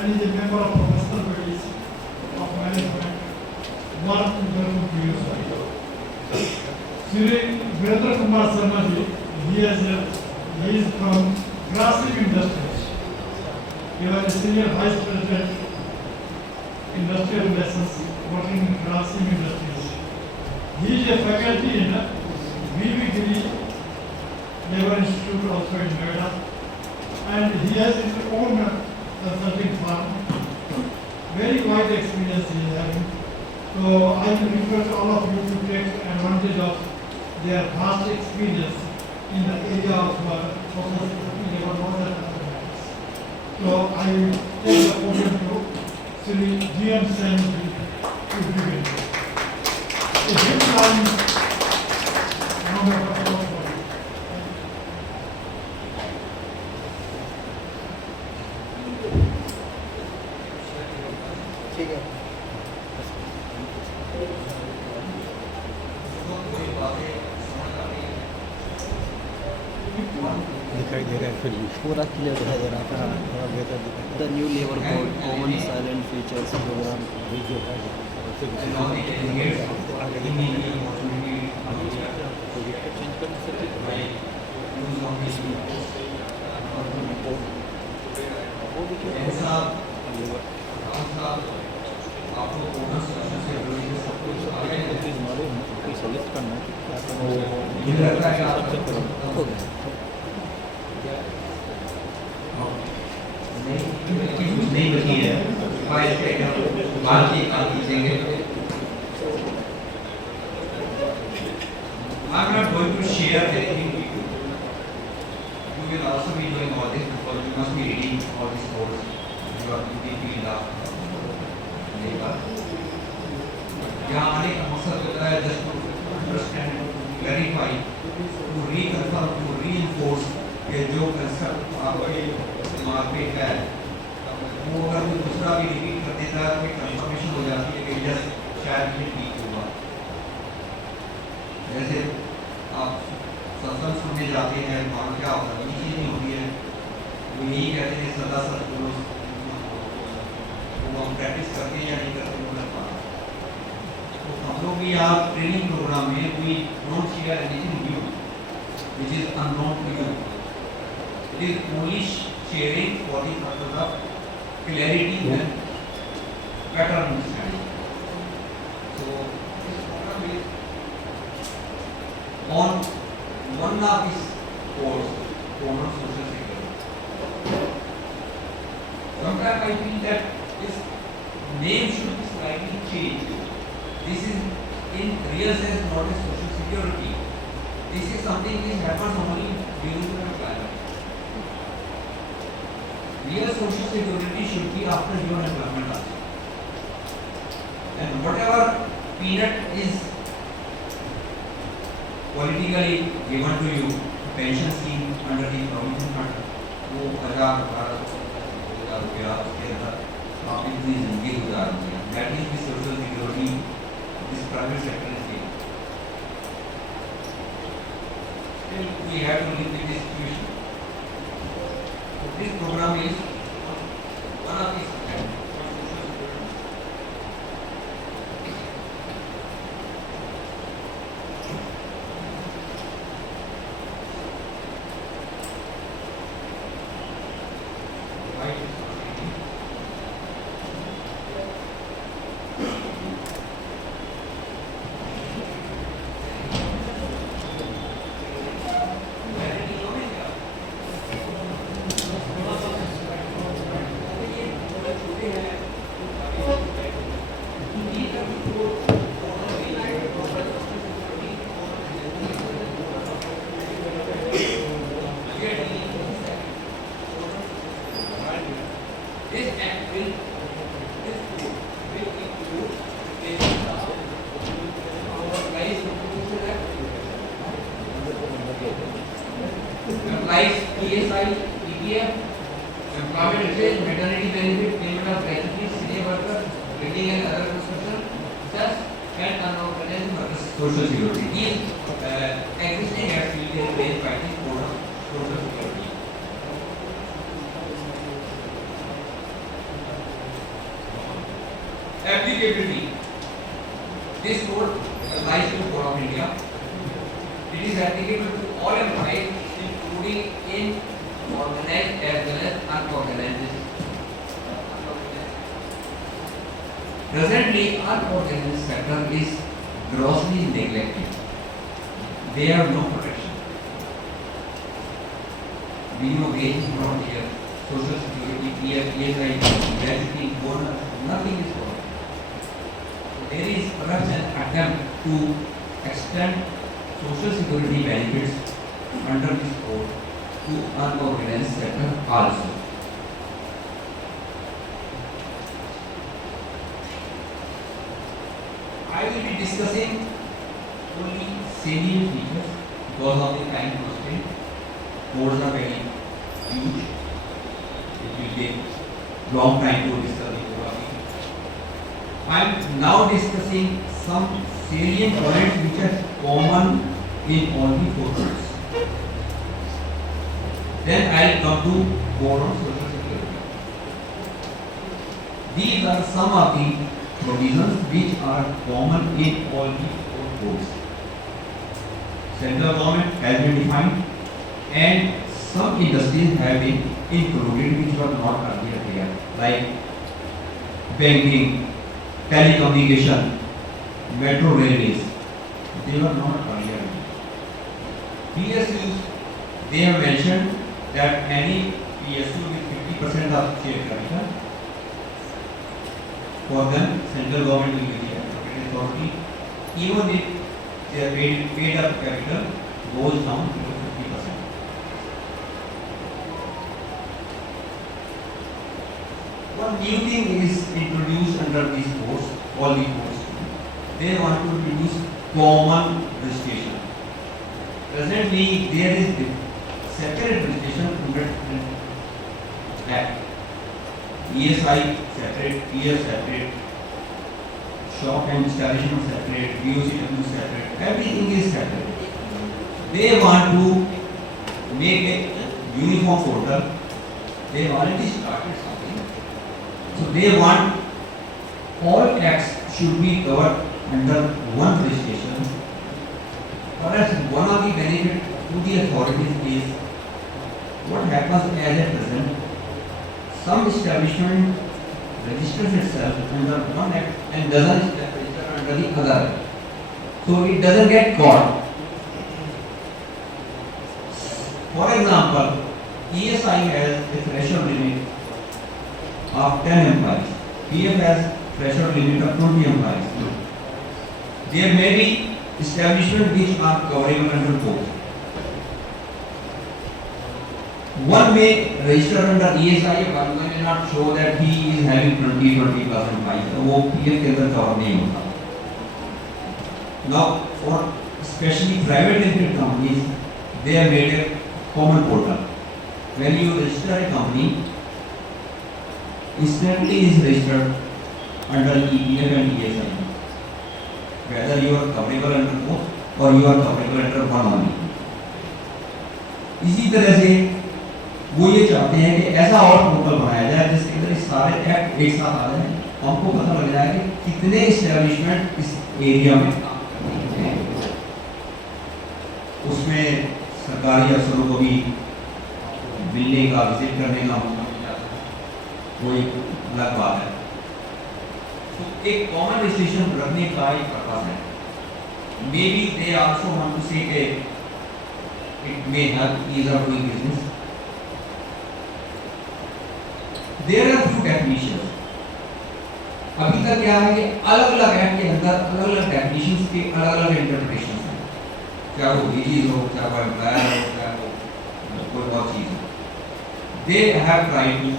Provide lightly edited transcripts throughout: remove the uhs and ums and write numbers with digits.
and is a member of professional bodies of management, work in the PUC. Sri Virendra Kumar Sarmaji, he is from Grasim Industries. He was a senior vice president, industrial relations, working in Grasim Industries. He is a faculty in VV Giri Labour Institute also in Noida, and he has his own consulting firm. Very wide experience he is having. So I request all of you to take advantage of their vast experience in the area of social security, labor laws and other matters. So I will take the podium to Sri GM Sen to begin. A brief line, round of applause for you. ठीक है दिखाई दे रहा है फिर भी पूरा clear दिखाई दे रहा था थोड़ा बेहतर दिखाई the new labour code common salient features programme video का उससे भी and all the delegates आगे giving me the opportunity तो ये चेंज करना सकते to my use of this वो देखिए जैन साहब राम साहब आपको बोनस सेशन से जुड़ी हुई सब कुछ आगे चीज़ हमारे कोई सेलेक्ट करना है कि क्या करना है मुझे लगता है कि आप सबसे करो हो गया नहीं बची है फाइल पे बात की काम कीजिएंगे I'm not going to share anything with you. You will also be doing all this because you must be reading all these codes. You are in the field of labor. यहाँ आने का मकसद होता है just to understand, to clarify, to reconfirm, to reinforce कि जो concept आपके दिमाग में है वो अगर कोई दूसरा भी रिपीट कर देता है तो एक कंफर्मेशन हो जाती है कि यस शायद ये ठीक होगा। जैसे आप सत्संग सुनने जाते हैं वहाँ क्या होता है ये चीज़ नहीं होती है वो यही कहते हैं सदा सच बोलो वो हम प्रैक्टिस करते हैं या नहीं करते वो नहीं पता। तो हम लोग भी आप ट्रेनिंग प्रोग्राम में we don't share anything new which is unknown to you. It is only sharing for the purpose of clarity and better understanding. So this program is on one of these course, Common Social Security. Sometimes I feel that this name should be slightly changed. This is in real sense not a social security. This is something which happens only during the employment. Real social security should be after your employment also. And whatever peanut is politically given to you, pension scheme under the provision fund, वो 1000-1200 रुपया उसके अंदर आप इतनी जिंदगी गुजारते हैं. That is the social security this private sector is giving. Still, we have to live with this situation. So this program is one of these. Applies PSI, EPF, employment insurance, maternity benefit, payment of gratuity, senior worker, wedding and other construction, such and unorganized workers social security. These existing acts will be replaced by the code of social security. Applicability. This code applies to the Code of India. It is applicable to all employees, including in organized as well as unorganized. Presently, unorganized sector is grossly neglected. They have no protection. Minimum wage is not here. Social security, PF, PSI, gratuity, bonus, nothing is provided. There is perhaps an attempt to extend social security benefits under this code to unorganized sector also. I will be discussing only salient features because of the time constraint. Codes are very huge. It will take long time to discuss the code. I am now discussing some salient points which are common in all the four codes. Then I will come to code on social security. These are some of the provisions which are common in all the four codes. Central government has been defined and some industries have been included which were not earlier there, like banking, telecommunication, metro railways. They were not earlier. PSUs, they have mentioned that any PSU with 50% of share capital, for them central government will be the appropriate authority, even if their paid up capital goes down to 50%. One new thing is introduced under these codes, all the codes. They want to introduce common registration. Presently, there is separate registration under Act. ESI separate, PS separate, shop and establishment separate, VOCW separate, everything is separate. They want to make a uniform portal. They have already started something. So they want all acts should be covered under one registration. Perhaps one of the benefits to the authorities is what happens as at present. Some establishment registers itself under one act and doesn't register under the other act. So it doesn't get caught. For example, ESI has a threshold limit of 10 employees. PF has threshold limit of 20 employees. There may be establishments which are coverable under both. One may register under ESI, but one may not show that he is having 20 plus employees. वो PF के अंदर cover नहीं होता. Now, for especially private limited companies, they have made a common portal. When you register a company, instantly is registered under EPF and ESI. Whether you are coverable under both or you are coverable under one only. इसी तरह से वो ये चाहते हैं कि ऐसा और पोर्टल बनाया जाए जिसके अंदर सारे एक्ट एक साथ आ जाए, हमको पता लग जाए कि कितने एस्टेब्लिशमेंट इस एरिया में काम कर रहे हैं। उसमें सरकारी अफसरों को भी मिलने का, विजिट करने का मौका मिल जाता है, वो एक अलग बात है। तो एक कॉमन रजिस्ट्रेशन रखने का एक पर्पस है। Maybe they also want to say कि it may help ease of doing business. There are few definitions. अभी तक क्या है कि अलग-अलग एक्ट के अंदर अलग-अलग definitions के अलग-अलग interpretations हैं। चाहे वो wages हो, चाहे वो employer हो, चाहे वो कोई और चीज हो। They have tried to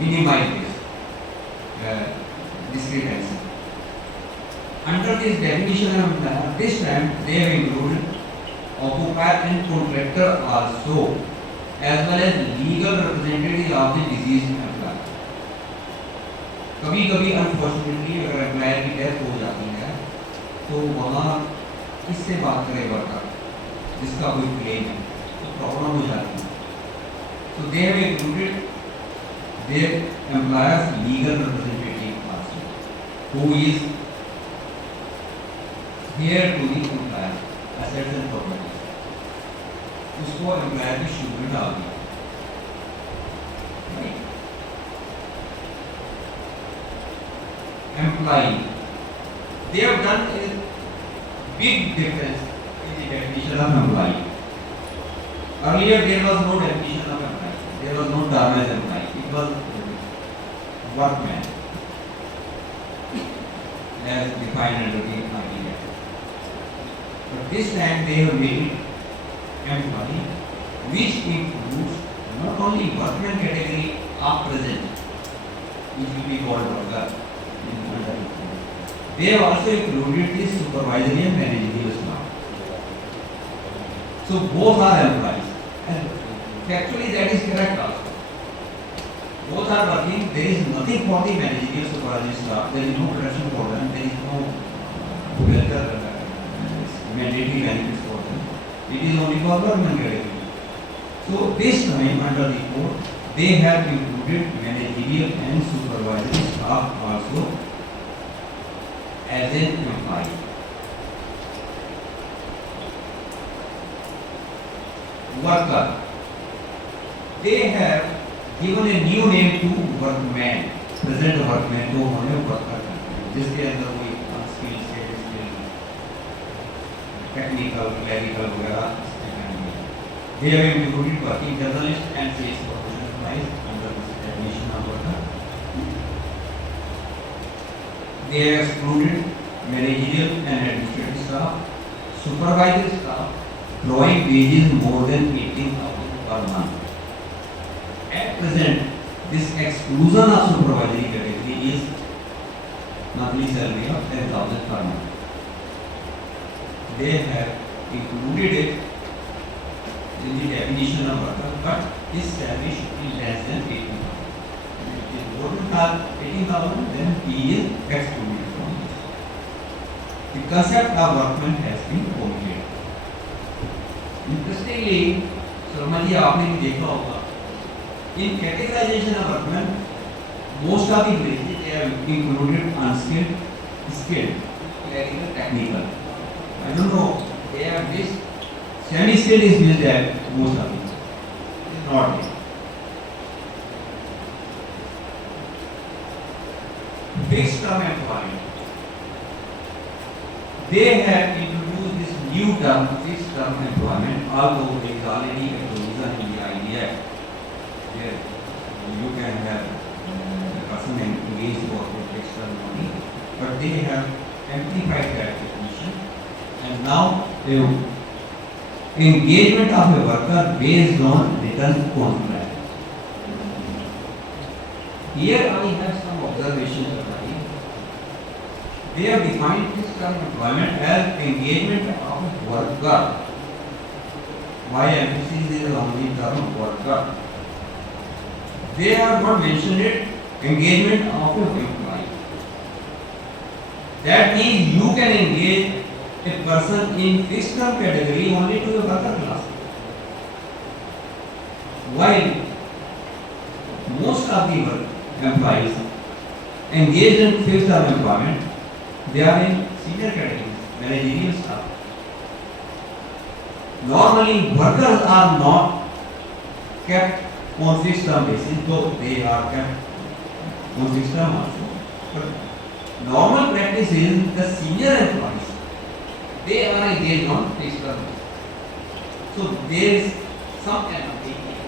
minimize this discrepancy. Under this definition of employer, this time they have included occupier and contractor also, as well as legal representative of the deceased employer. कभी-कभी unfortunately अगर employer की death हो जाती है तो वहाँ किससे बात करे वर्कर जिसका कोई क्लेम है तो प्रॉब्लम हो जाती है। So they have included their employer's legal representative also. who is here to the employer assets and property, उसको एम्प्लॉयर की शुरू में डाल दिया, right? Employee, they have done a big difference in the definition of employee. Earlier there was no definition of employee, there was no term as employee, it was workman as defined under the IDF. But this time they have made it employee, which includes not only workman category of present, which will be called worker, they have also included the supervisory and managerial staff. So both are employees, and actually that is correct also. Both are working. There is nothing for the managerial supervisory staff. There is no protection for them. There is no welfare mandatory benefits for them. It is only for workman category. So this time under the code, they have included managerial and supervisory staff also as an employee. Worker, they have given a new name to workman, present workman को उन्होंने worker जिसके अंदर कोई skill technical clerical वगैरह they have included working journalist and sales professionals under this definition of worker. They have excluded managerial and administrative staff, supervisory staff drawing wages more than 18,000 per month. At present, this exclusion of supervisory category is monthly salary of 10,000 per month. They have included it in the definition of worker, but his salary should be less than 18,000. If it is more than 18,000, then he is excluded from this. The concept of workman has been omitted. Interestingly, Sharma ji आपने भी देखा होगा, in categorization of workmen, most of the places they have included unskilled, skilled, clerical, technical. I don't know, they have this semi-skilled is used there most of it. It is not there. Fixed term employment. They have introduced this new term, fixed term employment, although there is already a provision in the IDF where you can have the person engaged for fixed term only, but they have amplified that definition, and now they engagement of a worker based on written contract. Here I have some observations regarding. They have defined this term employment as engagement of a worker. Why emphasis is on the term worker? They have not mentioned it engagement of an employee. That means you can engage a person in fixed term category only to a worker class. While most of the employees engaged in fixed term employment, they are in senior categories, managerial staff. Normally, workers are not kept on fixed term basis, though they are kept on fixed term also. But normal practice is the senior employees, they are engaged on fixed term basis. So there is some anarchy here.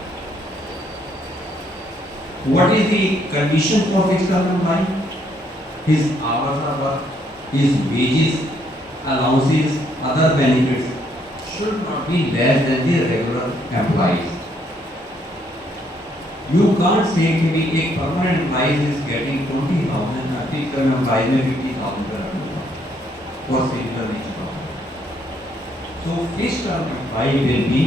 What is the condition for fixed term employee? His hours of work, his wages, allowances, other benefits should not be less than the regular employees. You can't say कि भी एक permanent employee is getting 20,000, a fixed term employee में 50,000 per annum for similar nature of work. So fixed term employee will be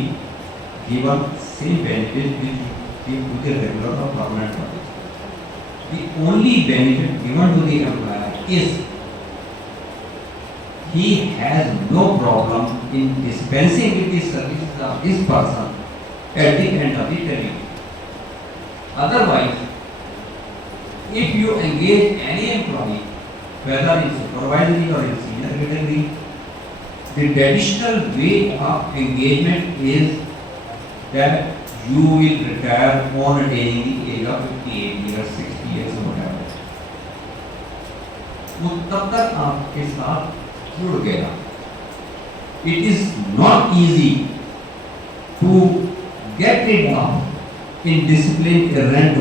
given same benefit which you give to the regular or permanent employee. The only benefit given to the employer is he has no problem in dispensing with the services of this person at the end of the term. Otherwise, if you engage any employee whether in supervisory or in senior category. The traditional way of engagement is that you will retire on attaining the age of 58 years, 60 years or whatever. वो तब तक आपके साथ जुड़ गया. It is not easy to get rid of indisciplined errant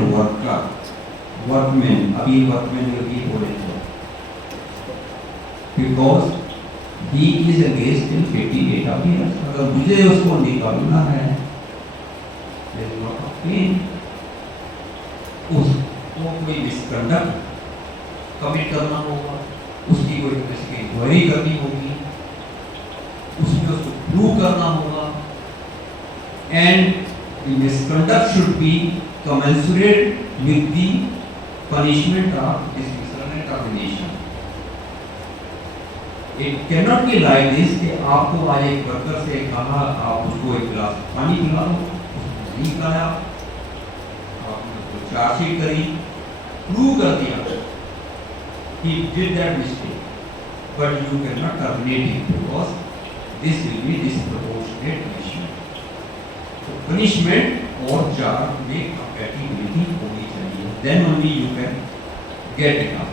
workman, अभी workman will be बोले तो, because he is engaged in 58 of years. अगर मुझे उसको निकालना है, there is lot of pain. उसको कोई मिसकंडक्ट कमिट करना होगा, उसकी कोई इंक्वायरी करनी होगी, उसमें उसको प्रूव करना होगा, and the misconduct should be commensurate with the punishment of dismissal and termination. It cannot be like this कि आपको आज एक वर्कर से कहा आप उसको एक गिलास पानी पिला दो, उसने नहीं पिलाया, आपने उसको चार्जशीट करी, प्रूव कर दिया, he did that mistake, but you cannot terminate him because this will be disproportionate punishment. So punishment और charge में compatibility होनी चाहिए, then only you can get it out.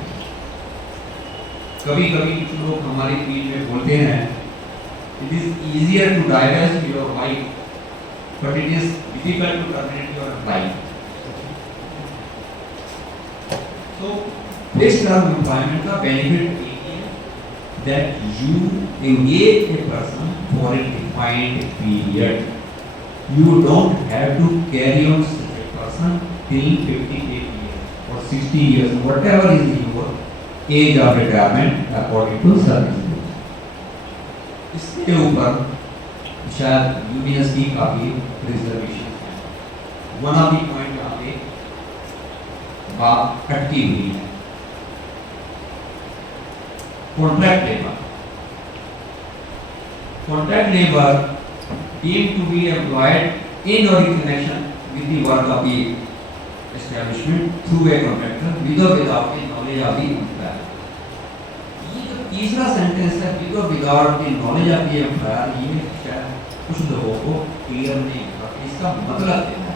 कभी कभी कुछ लोग हमारे फील्ड में बोलते हैं, it is easier to divest your wife, but it is difficult to terminate your life. So fixed term employment का benefit that you engage a person for a defined period. You don't have to carry on such a person till 58 years or 60 years, whatever is your age of retirement according to service. इसके ऊपर शायद unions की काफी reservation है. One of the point यहाँ पे बात अटकी हुई है. Contract labor. Contract labor deemed to be employed in or in connection with the work of the establishment through a contractor with or without the knowledge of the employer. ये जो तीसरा sentence है with or without the knowledge of the employer, ये शायद कुछ लोगों को clear नहीं होगा इसका मतलब क्या है.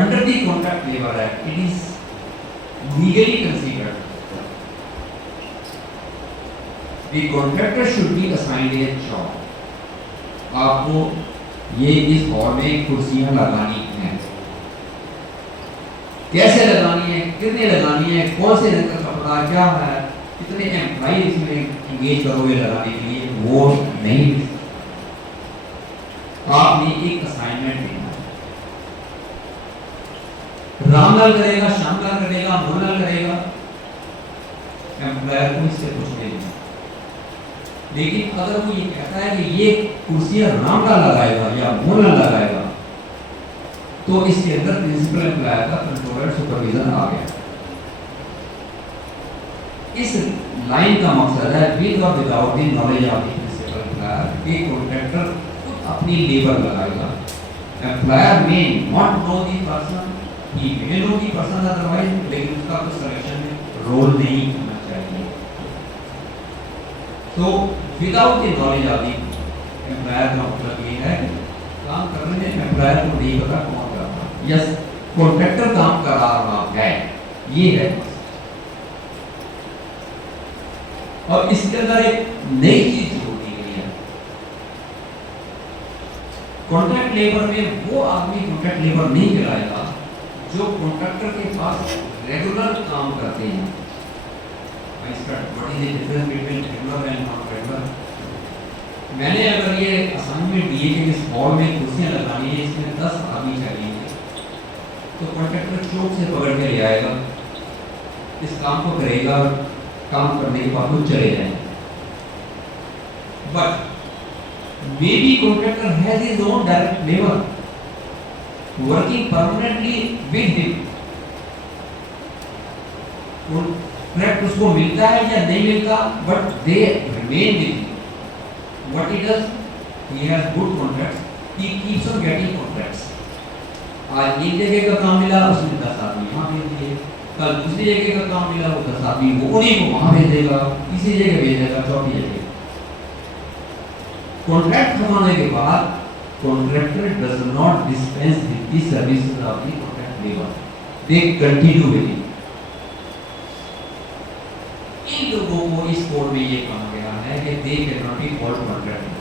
Under the Contract Labor Act, it is legally considered the contractor should be assigned a job. आपको ये इस हॉल में कुर्सियां लगानी हैं, कैसे लगानी है, कितने लगानी है, कौन से रंग का कपड़ा क्या है, कितने एम्प्लॉय इसमें एंगेज करोगे लगाने के लिए, वो नहीं. आपने एक असाइनमेंट देना है. रामलाल करेगा, श्यामलाल करेगा, मोहनलाल करेगा, एम्प्लॉयर को इससे कुछ नहीं. लेकिन अगर वो ये कहता है कि ये कुर्सियां रामलाल लगाएगा या मोहनलाल लगाएगा, तो इसके अंदर प्रिंसिपल एम्प्लॉयर का कंट्रोल एंड सुपरविजन आ गया. इस लाइन का मकसद है विद और without the knowledge of the principal employer, एक कॉन्ट्रैक्टर खुद अपनी लेबर लगाएगा. Employer may not know the person, he may know the person otherwise, लेकिन उसका कुछ सिलेक्शन में रोल नहीं होना चाहिए. तो without the knowledge of the employer का मतलब ये है काम करने में एम्प्लॉयर को नहीं पता कौन कर रहा है, यस कॉन्ट्रैक्टर काम करा रहा है, ये है. और इसके अंदर एक नई चीज जोड़ दी गई है. कॉन्ट्रैक्ट लेबर में वो आदमी कॉन्ट्रैक्ट लेबर नहीं कहलाएगा जो कॉन्ट्रैक्टर के पास रेगुलर काम करते हैं. What is the difference between regular and not regular? मैंने अगर ये असाइनमेंट दिए कि इस हॉल में कुर्सियां लगानी है, इसमें 10 आदमी चाहिए, तो कॉन्ट्रैक्टर चौक से पकड़ के ले आएगा, इस काम को करेगा, काम करने के बाद वो चले जाएंगे. But may be contractor has his own direct labour working permanently with him. Contract उसको मिलता है या नहीं मिलता, but they remain with him. What he does, he has good contracts, he keeps on getting contracts. आज एक जगह का काम मिला, उसने 10 आदमी यहाँ भेज दिए, कल दूसरी जगह का काम मिला, वो 10 आदमी वो उन्हीं को वहां भेज देगा, तीसरी जगह भेज देगा, चौथी जगह। कॉन्ट्रैक्ट खत्म होने के बाद contractor does not dispense with the services of the contract labour, they continue with it. इन लोगों को इस कोड में ये कहा गया है कि they can not be called contractor.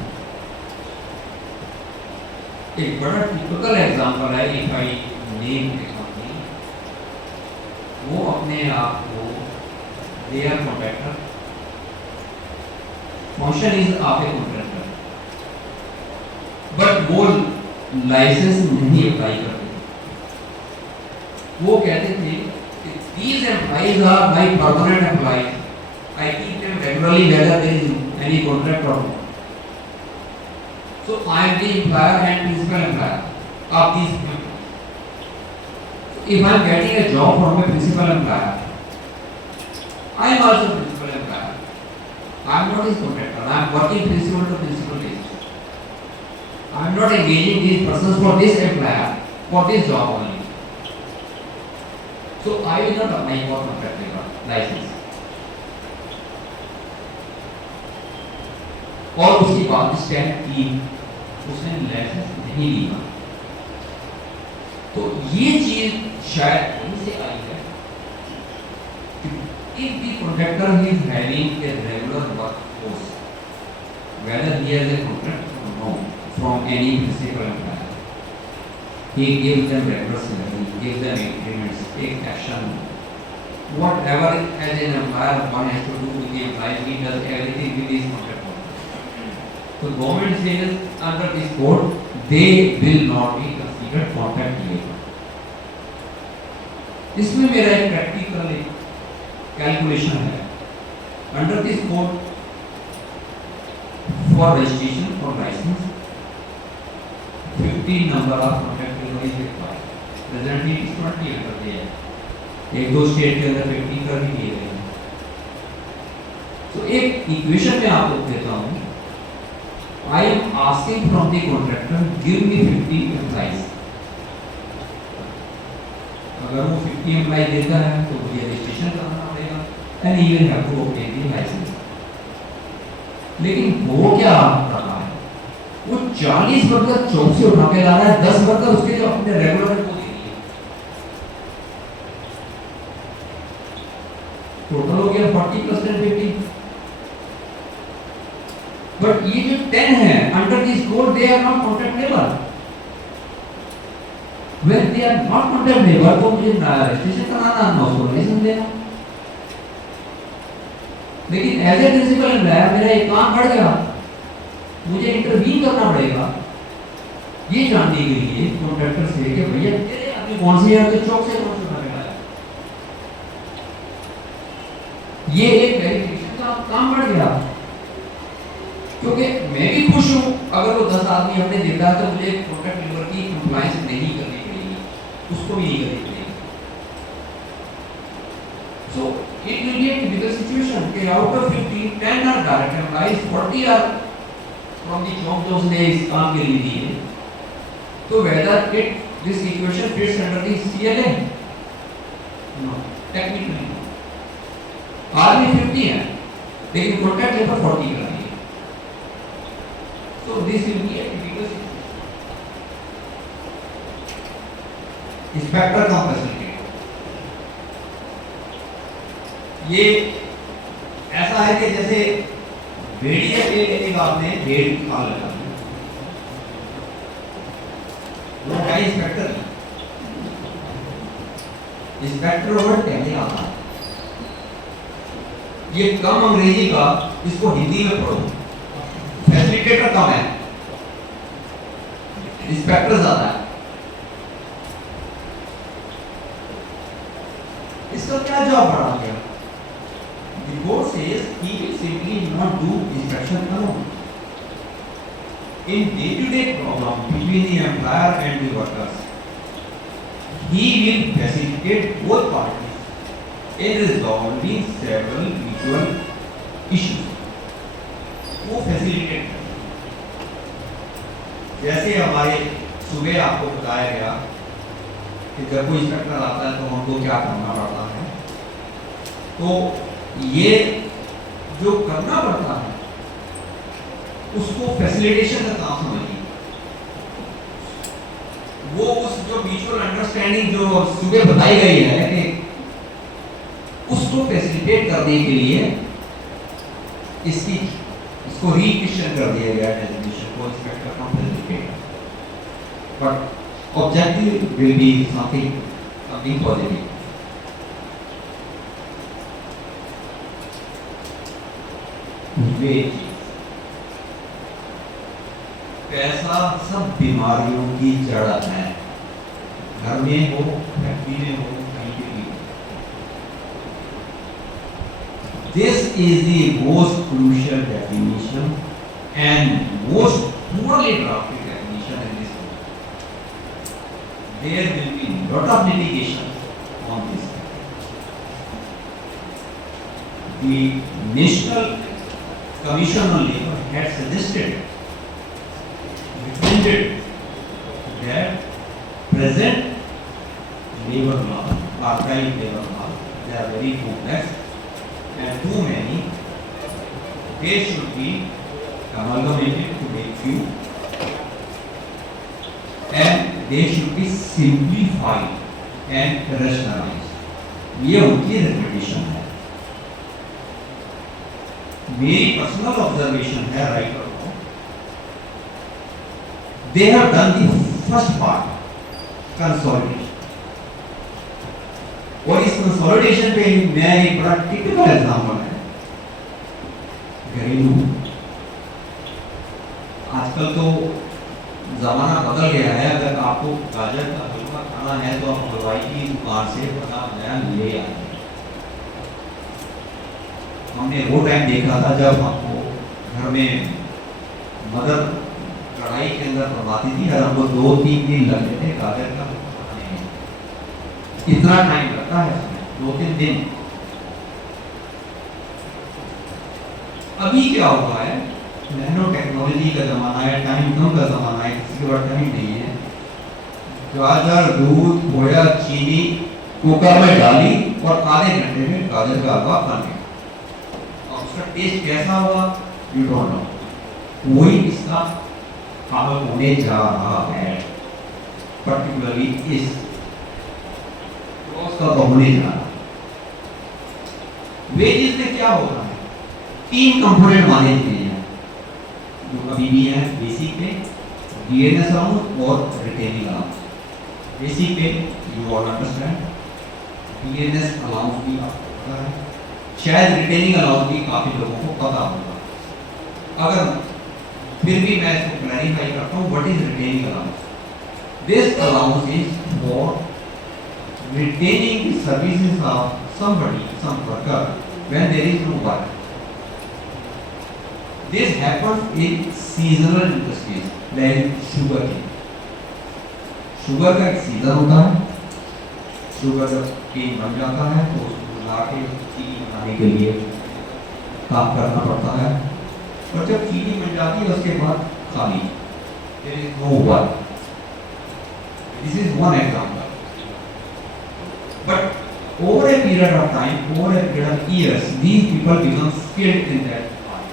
एक बड़ा टिपिकल एग्जांपल है, if I name a company, वो अपने आप को they are contractor, function is of a contractor, but वो लाइसेंस नहीं अप्लाई करते। वो कहते थे these employees are my permanent employees, I keep them regularly whether there is any contract or not. So I am the employer and principal employer of these people. If I am getting a job from a principal employer, I am also principal employer. I am not his contractor. I am working principal to principal basis. I am not engaging these persons for this employer for this job only. So I will not apply for contract license. और उसकी बात stamp की, उसने licence नहीं लिया। तो ये चीज शायद वहीं से आई है। If the contractor is having a regular workforce, whether he has a contract or no from any principal employer, he gives them regular salary, gives them increments, take action, whatever as an employer one has to do with the employee, he does everything with his contract. So government says under this code they will not be considered contract labor. इसमें मेरा एक practical calculation है। Under this code for registration और licence 15 number of contract labor is required. Presently it is 20 under there. एक दो state के अंदर 50 कर भी दिए गए हैं। तो एक इक्वेशन में आपको देता हूँ। I am asking from the contractor, give me 50 employees. अगर वो 50 employees देता है तो मुझे रजिस्ट्रेशन करना पड़ेगा and he will have to obtain the license. लेकिन वो क्या कर रहा है? वो 40 वर्कर चौक से उठा के ला रहा है, 10 वर्कर उसके जो अपने रेगुलर को दे दिए। टोटल हो गया 40 + 10 50। बट ये जो 10 है under this code they are not contract labour. When they are not contract labour तो मुझे रजिस्ट्रेशन कराना, ना उसको लाइसेंस देना। लेकिन एज ए प्रिंसिपल एम्प्लॉयर मेरा एक काम बढ़ गया, मुझे इंटरवीन करना पड़ेगा ये जानने के लिए कॉन्ट्रैक्टर से कि भैया तेरे आदमी कौन से है, तो चौक से कौन से उठा है। ये एक वेरिफिकेशन का काम बढ़ गया, क्योंकि मैं भी खुश हूं अगर वो 10 आदमी हमने देखा तो मुझे कॉन्ट्रैक्ट लेबर की कंप्लायंस नहीं करनी पड़ेगी, उसको भी नहीं करनी पड़ेगी। So it will be a typical situation कि out of 50 10 are direct employees, 40 are from the job जो उसने इस काम के लिए दिए। तो whether it this equation fits under the CLA? No, technically आदमी 50 है लेकिन कॉन्ट्रैक्ट लेबर 40 का। So this will be a typical situation. Inspector come facility, ये ऐसा है कि जैसे भेड़िया के एक आपने भेड़ खा लगा, वो है इंस्पेक्टर। इंस्पेक्टर वर्ड पहले आता है, ये कम अंग्रेजी का, इसको हिंदी में पढ़ो। फैसिलिटेटर कम है, इंस्पेक्टर ज्यादा है। इसका क्या जवाब पड़ा गया? The code says he will simply not do inspection alone. In day-to-day problem between the employer and the workers, he will facilitate both parties in resolving several mutual issues. वो facilitate जैसे हमारे सुबह आपको बताया गया कि जब कोई इंस्पेक्टर आता है तो हमको क्या करना पड़ता है। तो ये जो करना पड़ता है उसको फैसिलिटेशन का काम समझिए। वो उस जो म्यूचुअल अंडरस्टैंडिंग जो सुबह बताई गई है कि उसको फैसिलिटेट करने के लिए इसको रीक्वेश्चन कर दिया गया डेजिग्नेशन को इंस्पेक्टर का facilitate, but objective will be something positive. पैसा सब बीमारियों की जड़ है, घर में हो, फैक्ट्री में हो, कहीं पे भी। This is the most crucial definition and most poorly drafted definition in this book. There will be lot of litigation on this. The National Commission on Labour had suggested, recommended that present labor law, archaic labor law, they are very complex and too many. They should be amalgamated to make few, and they should be simplified and rationalized. ये उनकी recommendation है। मेरी personal observation है, right और wrong, they have done the first part, consolidation। और इस consolidation पे मैं एक बड़ा टिपिकल एग्जांपल है घरेलू। आजकल तो जमाना बदल गया है, अगर आपको गाजर का हलवा खाना है तो आप हलवाई की दुकान से बना बनाया ले आए। हमने वो टाइम देखा था जब हमको घर में मदर कढ़ाई के अंदर बनवाती थी और हमको 2-3 दिन लगते थे गाजर का हलवा बनाने में। इतना टाइम लगता है इसमें, 2-3 दिन। अभी क्या हुआ है, नैनो टेक्नोलॉजी का जमाना है, टाइम कम का जमाना है, किसी के पास टाइम नहीं है। गाजर, दूध, खोया, चीनी कुकर में डाली और आधे घंटे में गाजर का हलवा बन गया। और उसका टेस्ट कैसा हुआ, यू डोंट नो। वही इसका हाल होने जा रहा है, पर्टिकुलरली इस उसका तो होने जा रहा है। वेजेस में क्या होता है, 3 कंपोनेंट माने गए हैं जो अभी भी है बेसिक पे, डीएनएस अलाउंस और रिटेनिंग अलाउंस। बेसिक पे you all understand, DNS allowance भी आपको पता है, शायद रिटेनिंग अलाउंस भी काफी लोगों को पता होगा। अगर फिर भी मैं इसको क्लैरिफाई करता हूँ, what is retaining allowance. This allowance is for retaining the services of somebody, some worker, when there is no work. This happens in seasonal industries like sugar cane. Sugar का एक सीजन होता है, sugar जब केन बन जाता है तो उसको ला के चीनी बनाने के लिए काम करना पड़ता है, और जब चीनी बन जाती है उसके बाद खाली, there is no work. This is one example. But over a period of time, over a period of years, these people become skilled in that art.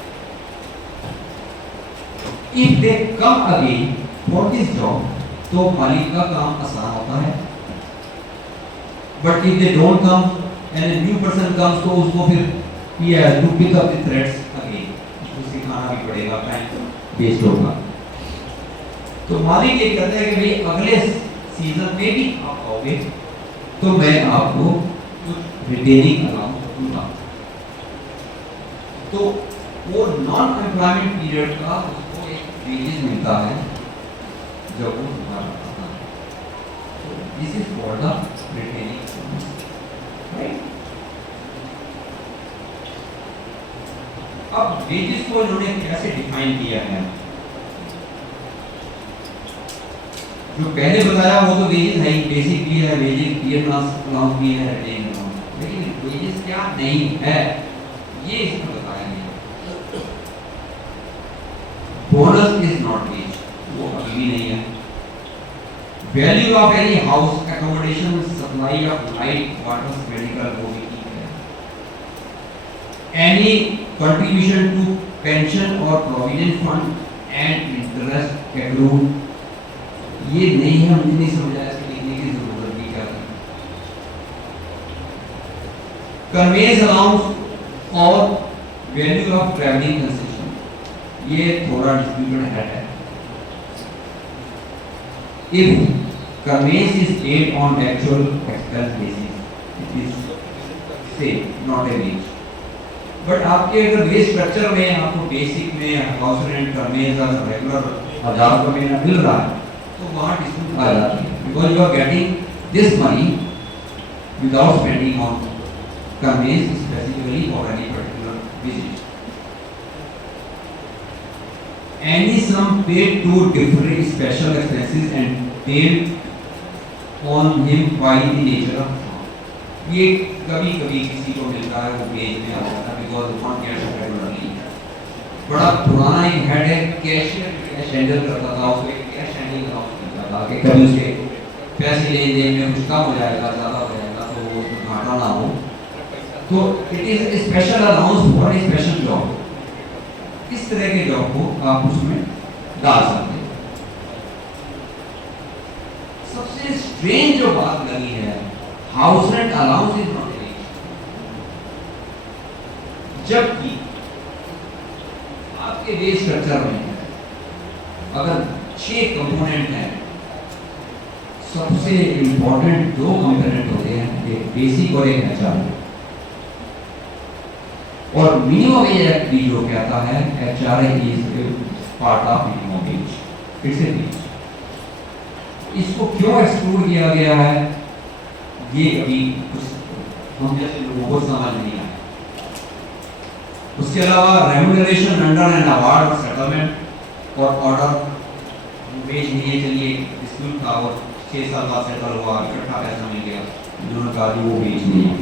If they come again for this job, तो मालिक का काम आसान होता है। But if they don't come and a new person comes, तो उसको फिर he has to pick up the threads again. उसको सिखाना भी पड़ेगा, टाइम वेस्ट होगा। तो मालिक ये कहता है कि भाई अगले सीजन में भी आप आओगे तो मैं आपको कुछ रिटेनिंग अलाउंस दूंगा। तो वो नॉन एम्प्लॉयमेंट पीरियड का उसको एक वेजेस मिलता है जब वो दुकान आता है। This is for the retaining allowance, right. अब वेजेस को इन्होंने कैसे डिफाइन किया है, जो पहले बताया वो तो वेजेस है, बेसिक भी है, वेजेस पीरियड अलाउंस भी है, रिटेनिंग अलाउंस, लेकिन वेजेस क्या नहीं है ये इसमें बताया गया। बोनस इज नॉट वेज, वो अभी भी नहीं है। Value of any house accommodation supply of light water medical वो भी ठीक है। एनी कंट्रीब्यूशन टू पेंशन और provident fund and interest accrued ये नहीं है, मुझे नहीं समझा इसके लिखने की जरूरत भी क्या है। कन्वेंस अलाउंस और वैल्यू ऑफ ट्रैवलिंग कंसेशन ये थोड़ा डिस्प्यूटेड है। If conveyance is paid on actual expense basis, it is say not a wage. But आपके अगर वेज स्ट्रक्चर में आपको बेसिक में हाउस रेंट कन्वेंस अगर रेगुलर 1000 रुपये महीना मिल रहा है तो वहाँ डिस्प्यूट आ जाती है, because you are getting this money without spending on conveyance specifically for any particular visit. Any sum paid to defray special expenses and paid on him by the nature of ये कभी कभी किसी को मिलता है वो बेच में आ जाता है बिकॉज नॉट कैश रेगुलरली। बड़ा पुराना एक हेड है कैशियर कैश हैंडल करता था, उसको एक कैश हैंडलिंग अलाउंस मिलता था कि कभी उसके पैसे लेन देन में कुछ कम हो जाएगा ज़्यादा हो जाएगा तो वो घाटा ना हो, तो it is a special allowance for a special job. इस तरह के जॉब को आप उसमें डाल सकते हैं। सबसे स्ट्रेंज जो बात लगी है house rent allowance is not a, जबकि आपके वेज स्ट्रक्चर में अगर 6 कंपोनेंट हैं, सबसे इंपॉर्टेंट 2 कंपोनेंट होते हैं, एक बेसिक और एक एचआर। और मिनिमम वेज एक्ट भी जो कहता है HRA is part of minimum wage, it's a wage. इसको क्यों एक्सक्लूड किया गया है ये अभी कुछ हम जैसे लोगों को समझ नहीं आया। उसके अलावा रेम्यूनरेशन अंडर एंड अवार्ड और सेटलमेंट और ऑर्डर वेज नहीं है, चलिए डिस्प्यूट था और 6 साल बाद सेटल हुआ, इकट्ठा पैसा मिल गया, उन्होंने कहा वो वेज नहीं है।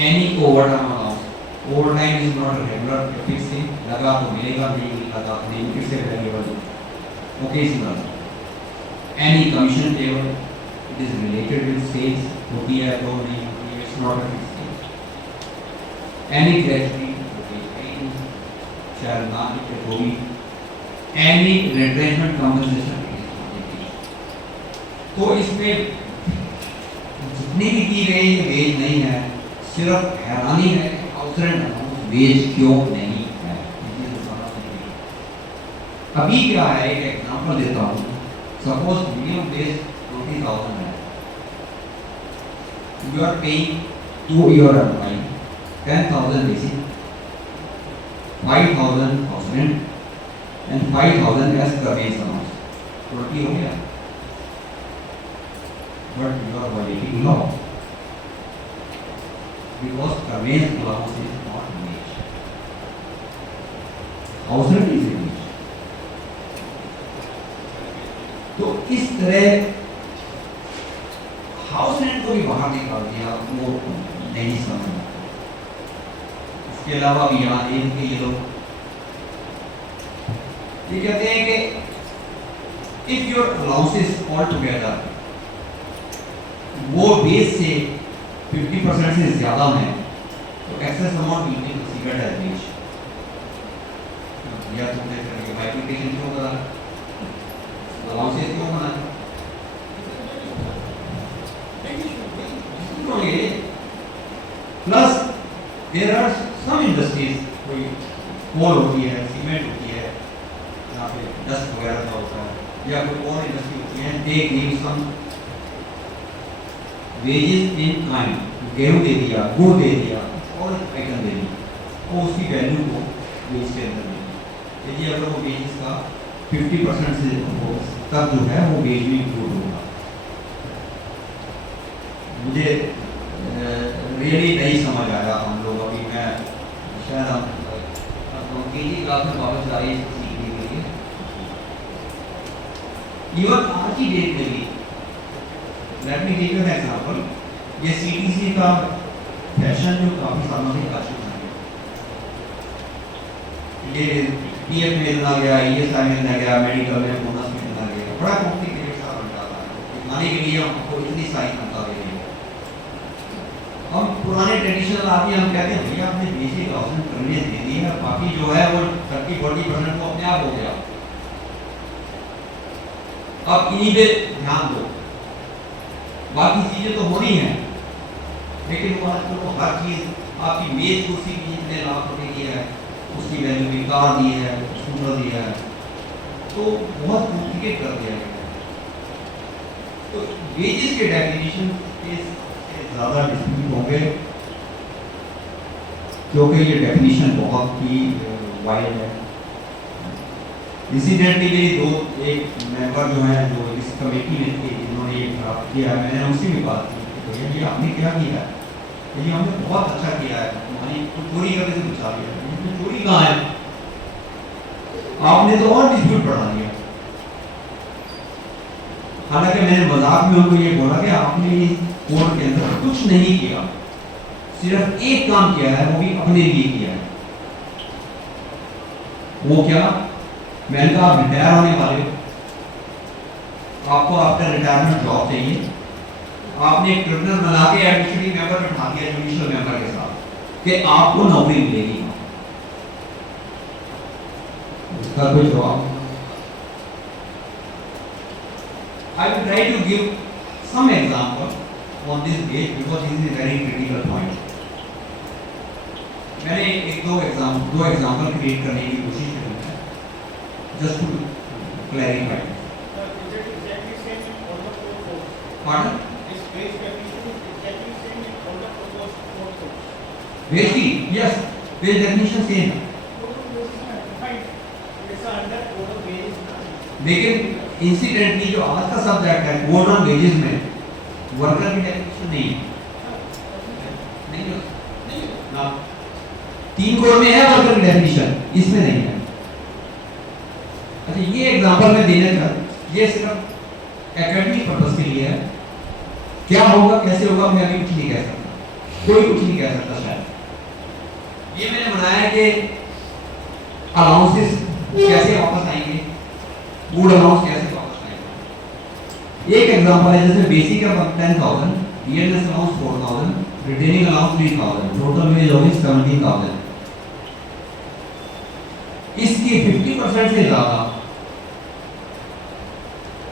Any overtime allowance, overtime is not a regular fixed thing, लगा तो मिलेगा, नहीं लगा तो नहीं, it's a variable, occasional. Any commission payable, it is related with sales, होती है तो नहीं होती है, it's not a fixed thing. Any gratuity, shall not be paid. Any retrenchment compensation, it is not a fixed. तो इसमें जितनी भी की गई वेज नहीं है, सिर्फ हैरानी है कि हाउस रेंट अलाउंस वेज क्यों नहीं है। अभी क्या है, एक एग्जांपल देता हूँ। सपोज मिनिमम वेज 20,000 है, you are paying to your employee 10,000 basic, 5,000 house rent and 5,000 as conveyance allowance, 20 हो गया। But you are violating law because conveyance allowance is not wage. House rent is a wage. तो इस तरह house rent को भी बाहर निकाल दिया, वो नहीं समझ। इसके अलावा भी यहाँ एक के ये लोग ये कहते हैं कि if your allowances all together वो बेस से 50% से ज्यादा है तो excess amount will be considered as wage. या तुमने करके बाइफिकेशन क्यों करा, अलाउंसेस क्यों बना, plus there are some industries, कोई कोल होती है, सीमेंट होती है, यहाँ पे डस्ट वगैरह का होता है, या कोई और इंडस्ट्री होती है, they give some wages in kind, गेहूं दे दिया, गुड़ दे दिया और आइटम दे दी, और उसकी वैल्यू को वेज के अंदर दे दी। यदि अगर वो वेजेस का 50% से तक जो है वो वेज में इंक्लूड होगा। मुझे रियली नहीं समझ आया, हम लोग अभी मैं शायद हम केजी क्लास में वापस आ रही है सीखने के लिए। इवन आज की डेट में भी let me give you an example, ये सीटीसी का फैशन जो काफी सालों से आ चुका है, ये पीएफ मिलना गया, ईएसआई मिलना गया, मेडिकल में बोनस मिलना गया, बड़ा कॉम्प्लिकेटेड सा बन जाता है कि खाने के लिए हमको इतनी सारी तनख्वाह दे रही है। हम पुराने ट्रेडिशनल आदमी हम कहते हैं भैया आपने बेसिक हाउसिंग करने दे दी है, बाकी जो है वो 30-40% को अपने आप हो गया, अब इन्हीं पे ध्यान दो, बाकी चीजें तो होनी है। लेकिन वो आजकल तो हर चीज आपकी मेज कुर्सी की जितने लाख रुपए की है उसकी वैल्यू भी, कार दी है, स्कूटर दिया है, तो बहुत कॉम्प्लिकेट कर दिया गया है। तो वेजेस के डेफिनेशन के ज़्यादा डिस्प्यूट होंगे क्योंकि ये डेफिनेशन बहुत ही वाइड है। इंसिडेंटली मेरी एक मेंबर जो है जो इस कमेटी में थे जिन्होंने ये ड्राफ्ट किया, मैंने उनसे भी बात की भैया ये आपने क्या किया है, ये हमने बहुत अच्छा किया है, हमारी चोरी करने से बचा लिया, चोरी कहाँ है, आपने तो और डिस्प्यूट बढ़ा दिया। हालांकि मैंने मजाक में उनको ये बोला कि आपने इस कोर्ट के अंदर कुछ नहीं किया, सिर्फ एक काम किया है, वो भी अपने लिए किया है। वो क्या? मैंने कहा आप रिटायर होने वाले हो, आपको आफ्टर रिटायरमेंट जॉब चाहिए, आपने एक ट्रिब्यूनल बना के एडमिनिस्ट्रेटिव मेंबर बिठा दिया जुडिशियल मेंबर के साथ कि आपको नौकरी मिलेगी। इसका कोई जवाब? I will try to give some example on this page because this is a very critical point. मैंने दो एग्जांपल क्रिएट करने की कोशिश करी है just to clarify. Pardon? Basically, yes, wage definition same. लेकिन इंसिडेंटली जो आज का सब्जेक्ट है कोड ऑन वेजेस में वर्कर की डेफिनेशन नहीं है, ना 3 कोड में है वर्कर की डेफिनेशन, इसमें नहीं है। अच्छा ये एग्जांपल मैं देने का ये सिर्फ एकेडमिक पर्पस के लिए है, क्या होगा कैसे होगा मैं अभी कुछ नहीं कह सकता, कोई कुछ नहीं कह सकता शायद। ये मैंने बनाया कि अलाउंसेस कैसे वापस आएंगे, गुड अलाउंस कैसे वापस आएगा। एक एग्जांपल है जैसे बेसिक है 10,000, ENS allowance 4,000, retaining allowance 3,000, total wage होगी 17,000। इसकी 50% से ज्यादा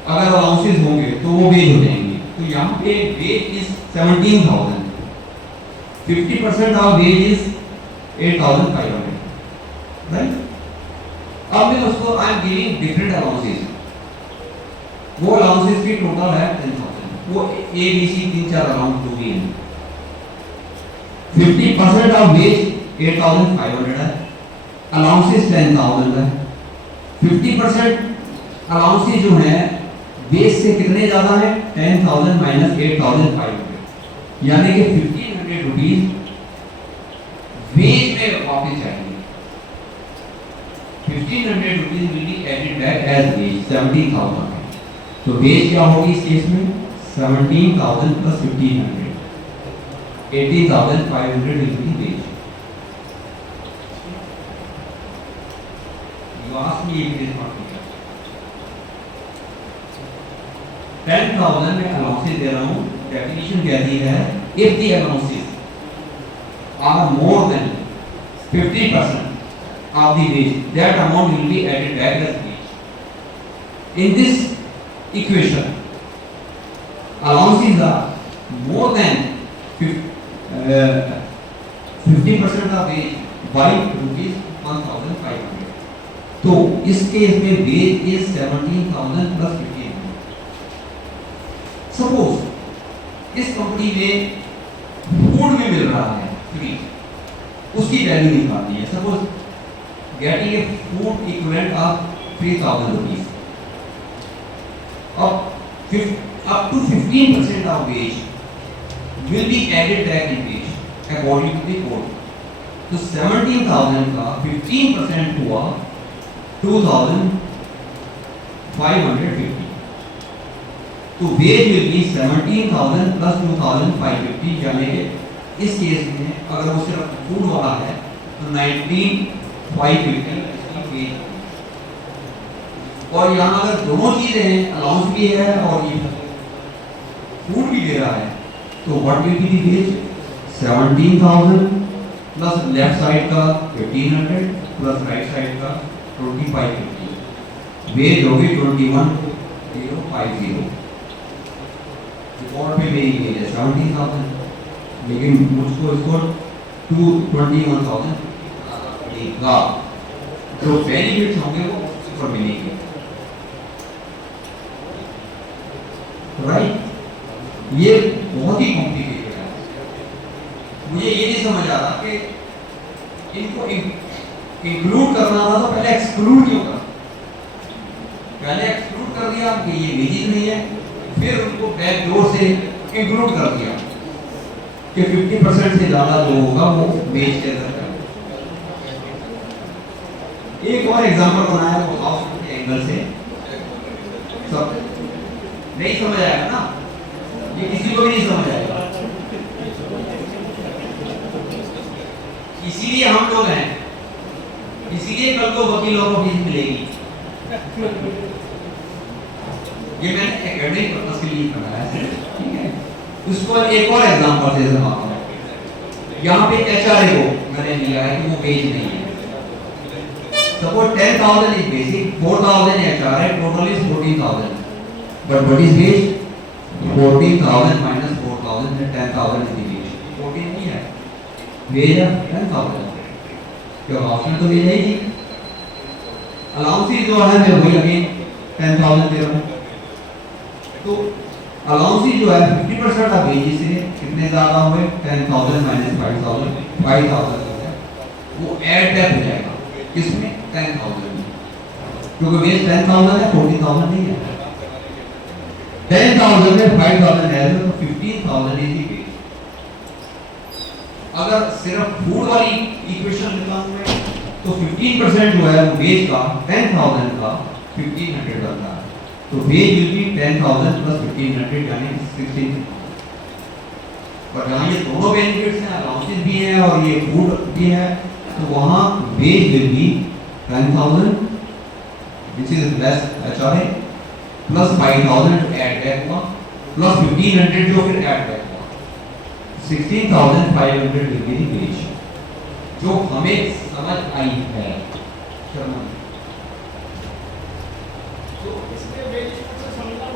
अगर अलाउंसेस होंगे तो वो वेज हो जाएंगे। तो यहाँ पे wage is 17,000, 50% of wage is 8,500, right. अब मैं उसको I am giving different allowances, वो अलाउंसेस की टोटल है 10,000, वो ए बी सी 3-4 अलाउंस जो भी हैं। 50% ऑफ वेज 8,500 है, अलाउंसेस 10,000 है। 50% अलाउंसेस जो है वेज से कितने ज्यादा है 10,000 माइनस 8,500, यानी कि 1,500 रुपीज वेज में वापस जाएंगे। 1,500 rupees will be added back as wage 17,000। तो वेज क्या होगी इस केस में 17,000 plus 1,500, 18,500 will be wage. You ask me if it is not clear. 10,000 में अलाउंसेस दे रहा हूँ, डेफिनेशन कहती है if the allowances are more than 50% of the wage, that amount will be added back as wage. In this equation, allowances are more than 50% of wage by rupees 1,500. तो इस case में veg is 17,000 plus 1,500। Suppose इस company में food में मिल रहा है free, उसकी value निकालनी है। Suppose getting a food equivalent of 3,000 rupees, अब up to 15% of wage will be added back in wage according to the code. तो 17,000 का 15% हुआ 2,550। तो वेज विल बी 17,000 प्लस 2,550, यानी कि इस केस में अगर वो सिर्फ फूड वाला है तो 19,550 इसकी वेज। और यहाँ अगर दोनों चीजें हैं, अलाउंस भी है और ये फूड भी दे रहा है, तो what will be the ways? 17,000 plus left side का 1,500 प्लस राइट साइड का 2550, वेज होगी 21,050। रिकॉर्ड पे मेरी वेज है 17,000, लेकिन मुझको इसको 21,000 देगा, जो बेनिफिट्स होंगे वो ऊपर मिलेंगे, राइट? ये बहुत ही कॉम्प्लिकेटेड है। मुझे ये नहीं समझ आ रहा कि इनको इंक्लूड करना था तो पहले एक्सक्लूड क्यों करा? पहले एक्सक्लूड कर दिया कि ये वेजेस नहीं है, फिर उनको बैक डोर से इंक्लूड कर दिया कि 50% से ज्यादा जो होगा वो वेज के अंदर। एक और एग्जांपल बनाया वो हाउस के एंगल से, सब नहीं समझ आएगा ना, ये किसी को भी नहीं समझ आएगा। इसीलिए हम लोग हैं, इसीलिए कल को वकीलों को फीस मिलेगी। ये मैंने एकेडमिक पर्पस के लिए बनाया है, ठीक है? उसको एक और एग्जांपल से समझाता हूं। यहाँ पे एचआरए को मैंने लिया है कि वो पेज नहीं है। सपोज 10,000 is basic, 4,000 HR है, total is 14,000. But what is wage? 14,000 minus 4,000 है, 10,000 is the wage. 14 नहीं है, wage है 10,000. क्यों ऑप्शन तो wage है ही। अलाउंस जो है मैं वही अगेन 10,000 दे रहा हूँ। तो अलाउंस जो है 50% ऑफ वेजेस से कितने ज्यादा हुए? 10,000 minus 5,000, 5,000 हो गया। वो ऐड टैप हो जाएगा किसमें? 10,000 में, क्योंकि वेज 10,000 है, 14,000 नहीं है। 10,000 में 5,000 ऐड है तो 15,000 इज द वेज। अगर सिर्फ फूड वाली इक्वेशन निकालूं मैं तो 15% जो है वेज का 10,000 का 1,500 बनता है, तो वेज विल बी 10,000 प्लस 1,500 यानी 16,000। पर जहाँ ये दोनों बेनिफिट्स हैं, अलाउंसेस भी हैं और ये फूड भी है, तो वहाँ veg will be 10,000 which is less HRA plus 5,000 add back हुआ प्लस 1,500 जो फिर ऐड बैक हुआ, 16,500 will be the wage, जो हमें समझ आई है। शर्मा तो इसके बेस से समझना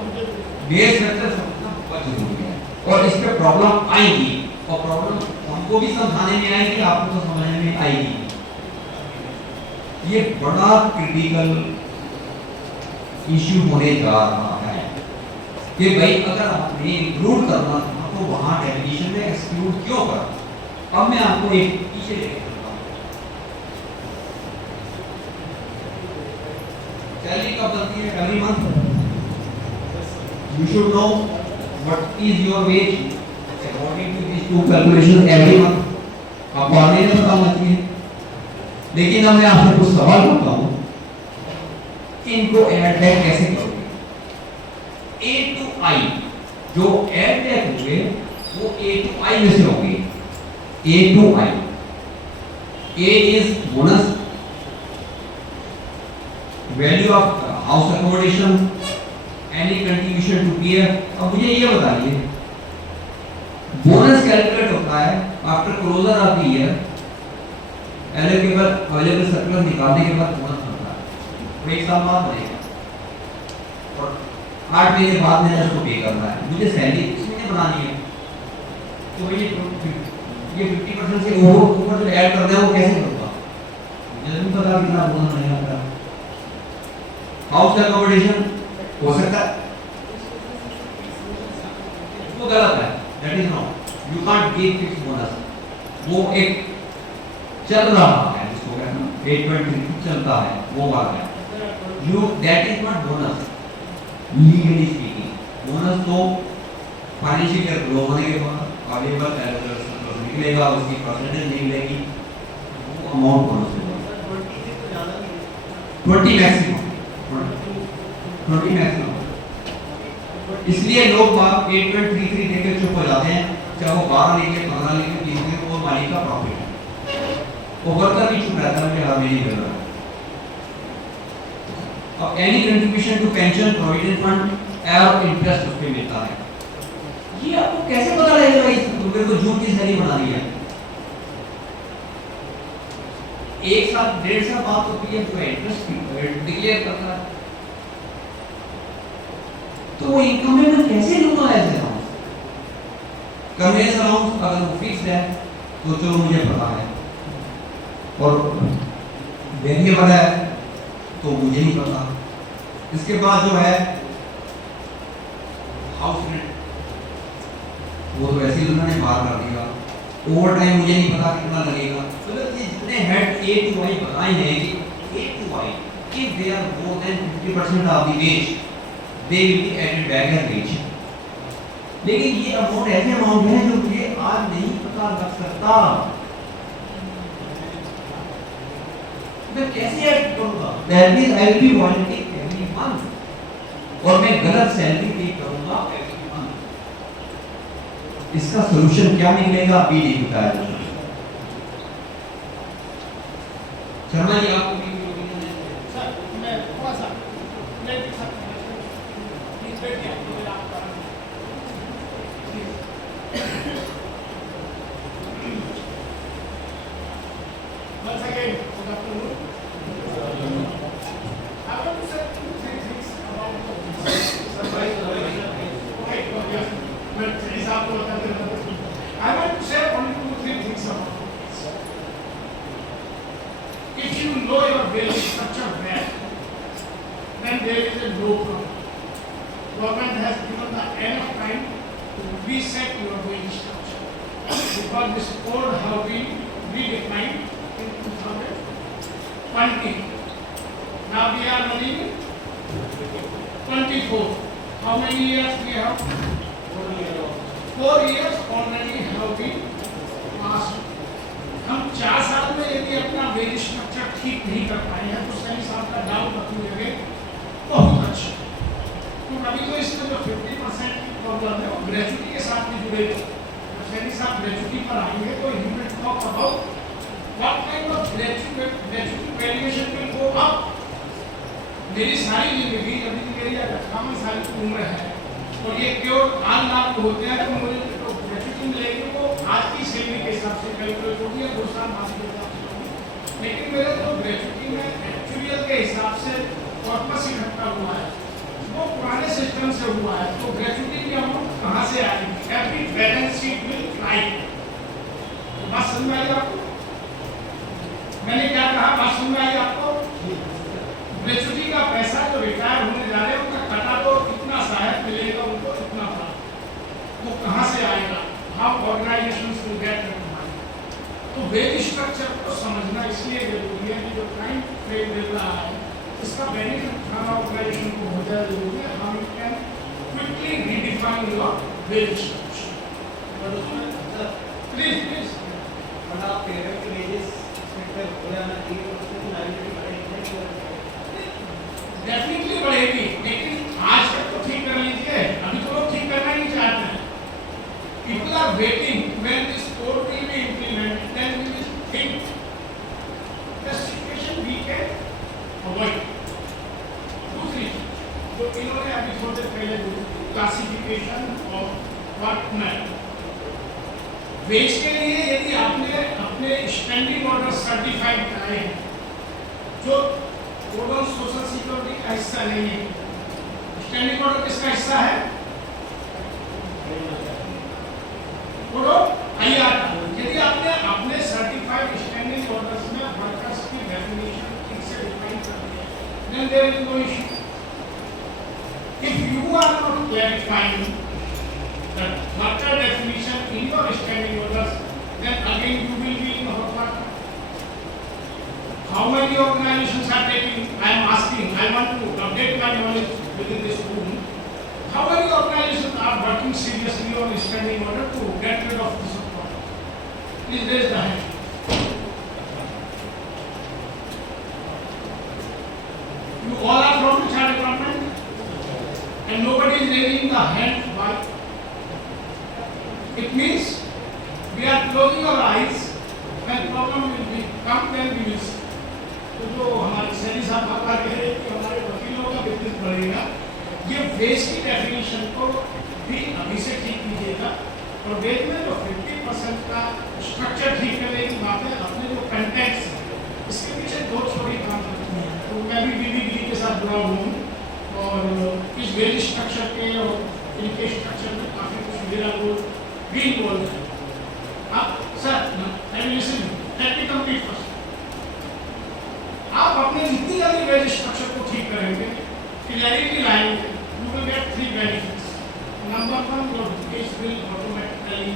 बेस स्ट्रक्चर समझना बहुत जरूरी है, और इस पे प्रॉब्लम आएगी, और प्रॉब्लम हमको भी समझाने में आएगी, आपको तो समझने में आएगी। ये बड़ा क्रिटिकल इश्यू होने जा रहा है कि भाई अगर आपने इंक्लूड करना था तो वहां डेफिनेशन में एक्सक्लूड क्यों करा? अब मैं आपको एक पीछे लेके चलता हूं। सैलरी कब बनती है? Every month. You should know what is your wage according to this two calculation every month. आपको आने में पता होना चाहिए। लेकिन अब मैं आपसे कुछ सवाल करता हूं कि इनको ऐड बैक कैसे करोगे? A to I जो ऐड बैक होंगे वो A to I में से होंगे। A to I, A is bonus, value of house accommodation, any contribution to PF। अब मुझे ये बताइए, बोनस कैलकुलेट होता है after closure of the year, available circular निकालने के बाद बोनस बनता है, वो एक साल बाद बनेगा और 8 महीने बाद मैंने उसको पे करना है। मुझे सैलरी किसने बनानी है, तो ये 50% से ऊपर जो ऐड करना है वो कैसे करूँगा? मुझे नहीं पता कितना बोनस बनेगा मेरा। हाउस अकोमोडेशन हो सकता है, वो गलत है, that is not, you can't give fix bonus. वो एक चल रहा है जिसको कहते हैं 8.3 चलता है, वो वाला है, you that is not bonus legally speaking. Bonus तो फाइनेंशियल ईयर ग्रो होने के बाद अवेलेबल कैलकुलेशन निकलेगा, उसकी परसेंटेज निकलेगी, वो अमाउंट बोनस होगा 20 मैक्सिमम, 20 मैक्सिमम। इसलिए लोग बात 8.33 देकर चुप हो जाते हैं, चाहे वो 12 लिखे, 15 लिखे, 20 लिखे, वो मालिक का प्रॉफिट है, वो वर्कर भी चुप रहता है कि हाँ मेरी गलत है। और any contribution to pension provident fund और इंटरेस्ट उस पे मिलता है। ये आपको कैसे पता लगेगा भाई मेरे को जून की सैलरी बना दी है? एक साल 1.5 साल बाद तो पीएफ जो इंटरेस्ट डिक्लेयर करता है, तो वो इनकम में मैं कैसे लूंगा ऐसे अमाउंट? कन्वेंस अमाउंट अगर वो फिक्स्ड है तो चलो मुझे पता है, और वेरिएबल है तो मुझे नहीं पता। इसके बाद जो है हाउस रेंट, वो तो वैसे ही उन्होंने बाहर कर दिया। ओवर टाइम मुझे नहीं पता कितना लगेगा। मतलब ये जितने हेड ए टू वाई बताए हैं कि A to Y if they are more than 50% of the wage they will be added back as wage। लेकिन ये अमाउंट ऐसे अमाउंट है जो मुझे आज नहीं पता लग सकता, मैं कैसे ऐड करूंगा? That means I will be volunteering every month, और मैं गलत सैलरी पे करूंगा एवरी मंथ। इसका सॉल्यूशन क्या निकलेगा अभी नहीं बताया। शर्मा जी आपको भी ओपिनियन है? सर मैं थोड़ा सा लेट सकता हूं, प्लीज बैठ जाइए, तो मेरा आपका once again good afternoon. I want to say 2-3 things about surprise. Okay, yes, but is आपको बताते हैं। I want to say only 2-3 things about this. If you know your wage structure well, then there is a no problem. Government has given the enough time to reset your wage structure, because this code have been redefined in 2020. Now we are running 24. How many years we have? 4 years already have been passed. हम 4 साल में यदि अपना veg structure ठीक नहीं कर पाए हैं तो सही साहब का डाउट अपनी जगह बहुत अच्छा। तो अभी तो इसमें जो 50% की प्रॉब्लम है वो ग्रेजुटी के साथ भी जुड़े हैं। सही साहब ग्रेजुटी पर आएंगे तो he will talk about what kind of gratuity valuation will go up. मेरी सारी जिंदगी अभी मेरी 58 साल की उम्र है और ये केवल आज लागू होते हैं तो मुझे तो ग्रेजुटी मिलेगी वो आज की सैलरी के हिसाब से कैलकुलेट होगी या 2 साल बाद के हिसाब से होगी। लेकिन मेरे तो ग्रेजुटी में एक्चुअल के हिसाब से कॉर्पस इकट्ठा हुआ है वो पुराने सिस्टम से हुआ है, तो ग्रेजुटी की अमाउंट कहाँ से आएगी? Every balance sheet will write. बात समझ में आई आपको? मैंने क्या कहा, बात समझ में आई आपको? ग्रेजुटी का पैसा जो रिटायर होने जा रहे हैं उनका कटा तो इतना सहायक मिलेगा उनको इतना था, वो कहाँ से आएगा? How organisations will get that money. तो वेज स्ट्रक्चर को समझना इसलिए जरूरी है कि जो टाइम फ्रेम मिल रहा है इसका बेनिफिट उठाना ऑर्गेनाइजेशन को बहुत ज़्यादा जरूरी है। हम can quickly redefine your wage structure. Please please आप कह रहे हो कि वेजेस सेक्टर हो जाना चाहिए तो उसमें लायबिलिटी बढ़ेगी, डेफिनेटली बढ़ेगी, लेकिन आज तक तो ठीक कर लीजिए, अभी तो लोग ठीक करना नहीं चाहते हैं। People are waiting when this code will be implemented, then we will think the situation we can avoid. दूसरी जो इन्होंने अभी थोड़ी देर पहले क्लासिफिकेशन ऑफ वर्कमैन वेज के लिए यदि आपने अपने स्टैंडिंग ऑर्डर सर्टिफाइड कराए हैं जो कोड ऑफ सोशल सिक्योरिटी का हिस्सा नहीं है, स्टैंडिंग ऑर्डर किसका हिस्सा है? Code of IR. यदि आपने अपने सर्टिफाइड स्टैंडिंग ऑर्डर्स में वर्कर्स की डेफिनेशन ठीक से डिफाइन कर दिया then there is no issue. If you are not clarifying the worker definition in your standing orders, then again you will be in hot water. How many organizations are taking? I am asking. I want to update my knowledge within this room. How many organizations are working seriously on standing order to get rid of this problem? Please raise the hand. You all are from the HR department, and nobody is raising the hand. Why? It means we are closing our eyes. When problem will be come, then we will see. तो जो हमारे सैनी साहब बात कर रहे हैं कि हमारे वकीलों परसेंटेज बढ़ेगा। ये वेज की डेफिनेशन को भी अभी से ठीक कीजिएगा। और वेज में जो 50% का स्ट्रक्चर ठीक करने की बात है, अपने जो कंटेंट्स इसके पीछे दो छोटी काम करती हैं। तो मैं भी बीबीडी के साथ जुड़ा हुआ हूँ और इस वेज स्ट्रक्चर के और इनके स्ट्रक्चर में काफ़ी कुछ मेरा रोल भी इन्वॉल्व है। आप sir let me complete first. आप अपने जितनी जल्दी वेज स्ट्रक्चर को ठीक करेंगे, क्लियरिटी लाएंगे, you will get 3 benefits. Number 1, your case will automatically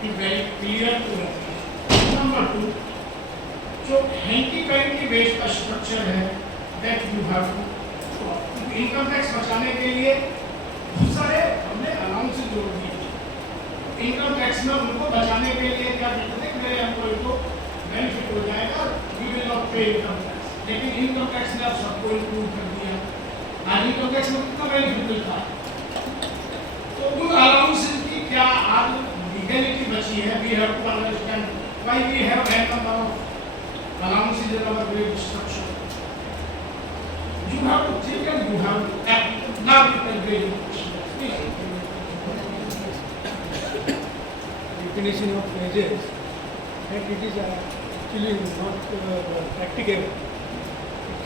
be very clear to everyone. Number 2, जो हैंकी पैंकी वेज का स्ट्रक्चर है that you have to income tax बचाने के लिए बहुत सारे हमने अलाउंसेस जोड़ दिए। इनकम टैक्स में उनको बचाने के लिए क्या कहते हैं, मेरे एम्प्लॉय को बेनिफिट हो जाएगा, वी विल नॉट पे इनकम टैक्स। लेकिन इनकम टैक्स ने अब सबको इंक्लूड कर दिया। आज इनकम टैक्स में कितना बेनिफिट मिलता है, तो उन अलाउंसेस की क्या आज लीगलिटी बची है। We have to understand why we have an number of allowances in our wage structure. You have to think and you have to act. Now you can raise your question. Definition of wages, and it is actually not practicable.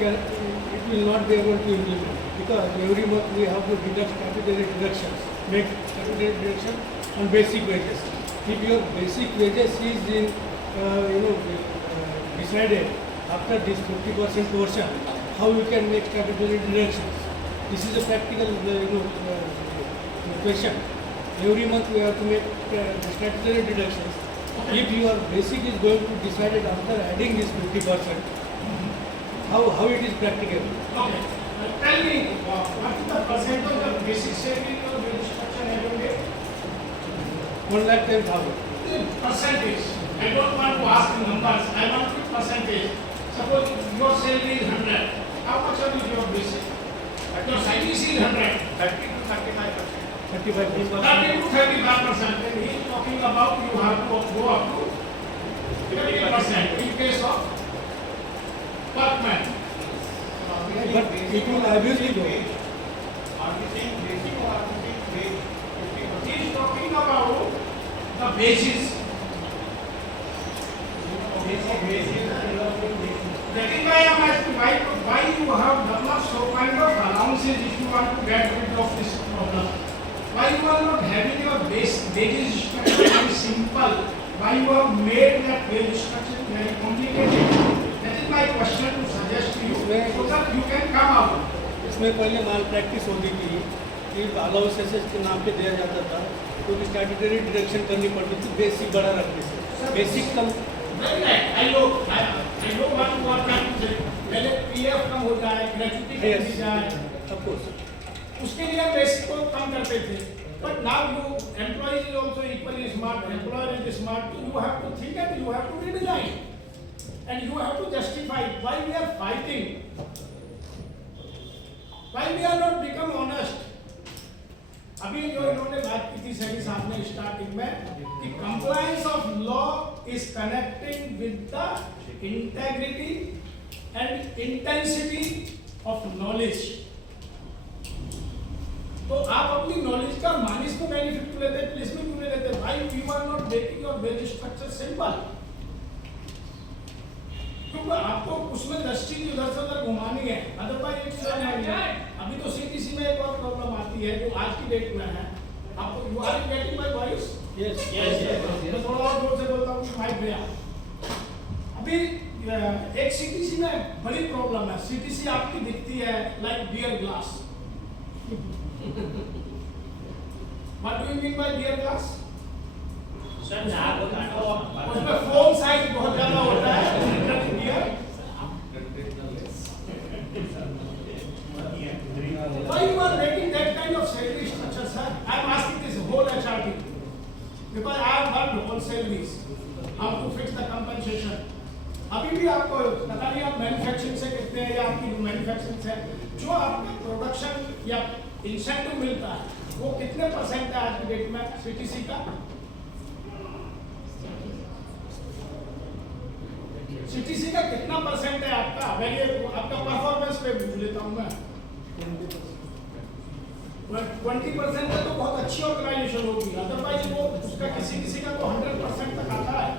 It will not be able to implement because every month we have to deduct statutory deductions, make statutory deduction on basic wages. If your basic wages is in, decided after this 50% portion, how you can make statutory deductions? This is a practical, question. Every month we have to make statutory deductions. If your basic is going to decided after adding this 50%, how it is practicable? Okay. Tell me, what is the percentage of basic salary in your wage structure every day? 1,10,000. Percentage. I don't want to ask in numbers. I want to percentage. Suppose your salary is 100. How much is your basic? Your CTC is 100. 30 to 35%. 35%. 30 to 35%. And he is talking about you have to go up to 50% in case of workman. But it will obviously go. Are we saying basic or are we saying wage 50%? He is talking about the wages. Basic wages and That is why I am asking why you have developed so kind of allowances if you want to get rid of this problem. Why you are not having your wages structure very simple? Why you have made that wage structure very complicated? That is my question to suggest to you so that you can come out. इसमें पहले माल practice होती थी कि allowances के नाम पे दिया जाता था, तो स्टैट्यूटरी डिडक्शन करनी पड़ती थी बेसिक बड़ा रखने से। Basic come Very right. I know what you are trying to say. पहले PF कम हो जाए, ग्रेच्युटी कम दी जाए, of course. उसके लिए हम बेसिक को कम करते थे। But now you employees is also equally smart. Employer is smart. You have to think and you have to redesign, and you have to justify why we are fighting, why we are not become honest. अभी जो इन्होंने बात की थी सही साहब ने starting में कि compliance of law is connecting with the integrity and intensity of knowledge. तो आप अपनी नॉलेज का माइनस को बेनिफिट क्यों लेते हैं, प्लेसमेंट क्यों नहीं लेते? Why you are not making your wage structure simple? क्योंकि आपको उसमें दृष्टि उधर से उधर घुमानी है, अदरवाइज इट्स नॉट। अभी तो सीटीसी में एक और प्रॉब्लम आती है जो आज की डेट में है। आपको you are getting my voice? Yes. मैं थोड़ा और जोर से बोलता हूँ कि माइक गया। अभी एक सीटीसी में बड़ी प्रॉब्लम है। सीटीसी आपकी दिखती है like beer glass. What do you mean by beer glass? उसमें फोम साइज बहुत ज्यादा होता है beer. Why you are making that kind of salary structure, sir? I am asking this whole HR team because I have worked on salaries, how to fix the compensation. अभी भी आपको पता नहीं आप मैन्युफैक्चरिंग से कितने हैं या आपकी मैन्युफैक्चरिंग से जो आपका प्रोडक्शन या इंसेंटिव मिलता है वो कितने % है आज की डेट में सीटीसी का? सीटीसी का कितना % है आपका? आपका परफॉर्मेंस पे पूछ लेता हूँ मैं। 20% का तो बहुत अच्छी ऑर्गेनाइजेशन होगी, अदरवाइज वो उसका किसी का तो 100% तक आता है,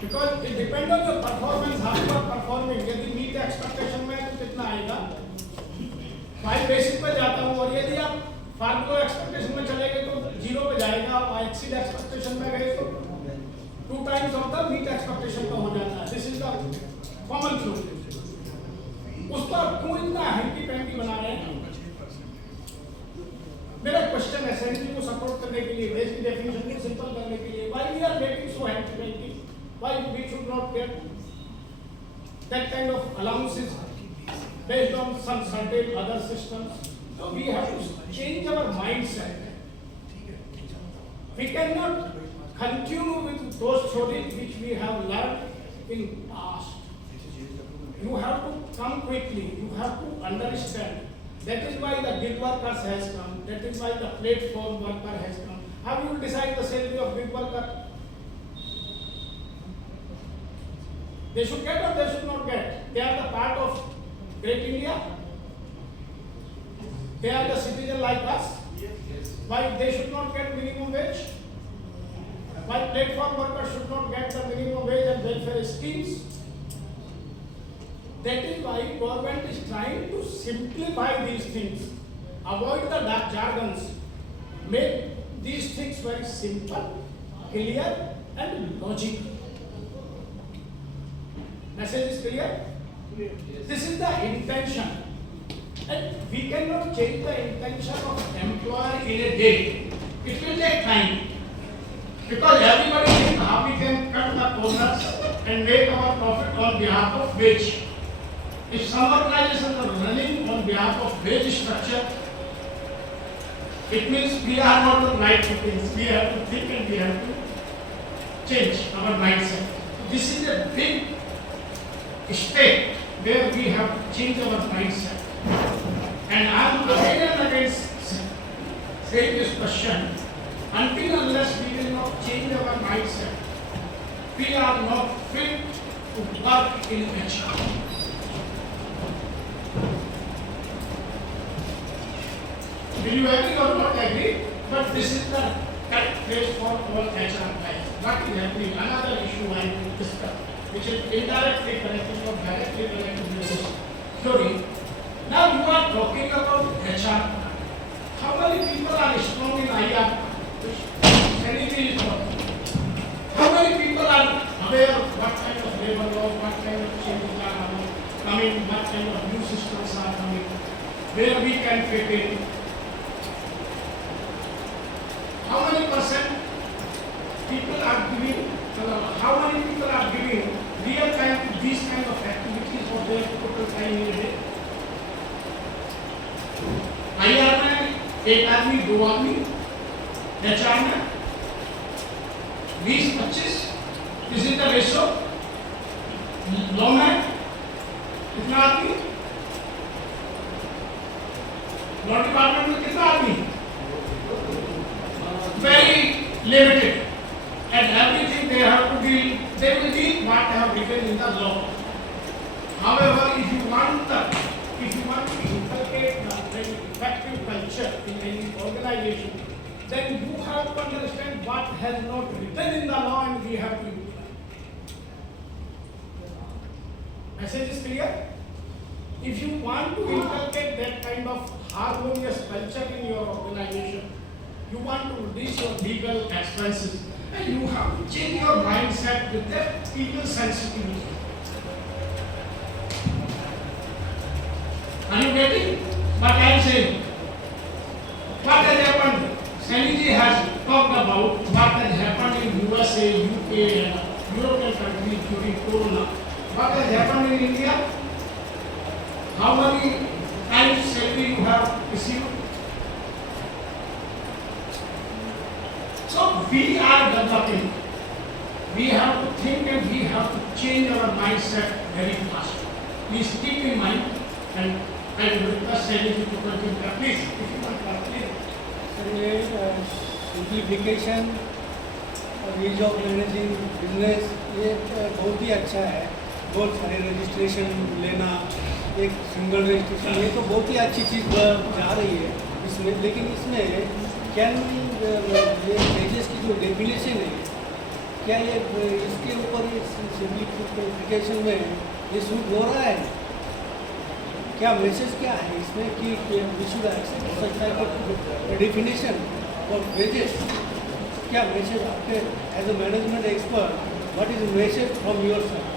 because it depend on your performance, how you are performing. यदि मीट एक्सपेक्टेशन में तो कितना आएगा, 5 बेसिस पे जाता हूँ, और यदि आप फार्मूला एक्सपेक्टेशन में चले गए तो 0 पे जाएगा, और एक्सीड एक्सपेक्टेशन में गए तो 2 times of the meet expectation का हो जाता है। This is the common flow. उस पर क्यों इतना हैंकी पैंकी बना रहे हैं? मेरा क्वेश्चन है सेंट्री को सपोर्ट करने के लिए, देश की डेफिनेशन को सिंपल करने के लिए, why we are getting so hanky panky, why we should not get that kind of allowances based on some certain other systems. So we have to change our mindset. We cannot continue with those theories which we have learned in past. You have to come quickly. You have to understand. That is why the gig workers has come. That is why the platform worker has come. How you will decide the salary of gig worker? They should get or they should not get. They are the part of Great India. They are the citizen like us. Why they should not get minimum wage? Why platform workers should not get the minimum wage and welfare schemes? That is why government is trying to simplify these things, avoid the dark jargons, make these things very simple, clear and logical. Message is clear? This is the intention, and we cannot change the intention of employer in a day. It will take time, because everybody thinks how we can cut the corners and make our profit on behalf of wage. If some organizations are running on behalf of wage structure, it means we are not the right things. We have to think and we have to change our mindset. This is a big step where we have to change our mindset. And I am again and again saying this question, until unless we will not change our mindset, we are not fit to work in HR. Will you agree or not agree? But this is the correct place for all HR guys. What is happening? Another issue I will discuss, which is indirectly connected or directly connected with this theory. Now you are talking about HR. How many people are strong in IR? Anything is talking. How many people are aware of what kind of labor laws, what kind of changes are coming, what kind of new systems are coming, where we can fit in? How many percent people are giving, how many people are giving real time to these kind of activities for their total time in a day? IR में 1 आदमी 2 आदमी, HR में 20-25, this is the ratio. Law में कितना आदमी, law department में कितना आदमी, very limited, and everything they have to deal, they will deal what they have written in the law. However, if you want to inculcate the effective culture in any organization, then you have to understand what has not written in the law and we have to implement. Message is clear? If you want to inculcate that kind of harmonious culture in your organization, you want to reduce your legal expenses, and you have to change your mindset with that people sensitivity. Are you getting what I am saying? What has happened? Saniji has talked about what has happened in USA, UK and European countries during Corona. What has happened in India? How many times salary you have received? So we are developing. We have to think and we have to change our mindset very fast. Please keep in mind, and I will request Saniji to continue. Please, if you want to please. Simplification और ease of managing business ये बहुत ही अच्छा है। बहुत सारे registration लेना, एक single registration, ये तो बहुत ही अच्छी चीज़ जा रही है इसमें, लेकिन इसमें कैन ये पेजेस की जो डेफिनेशन है, क्या ये इसके ऊपर सिंप्लीफिकेशन में ये सूट हो रहा है? क्या मैसेज क्या है इसमें कि we should accept such type of definition for wages? क्या मैसेज आपके as a management expert, what is message from your side?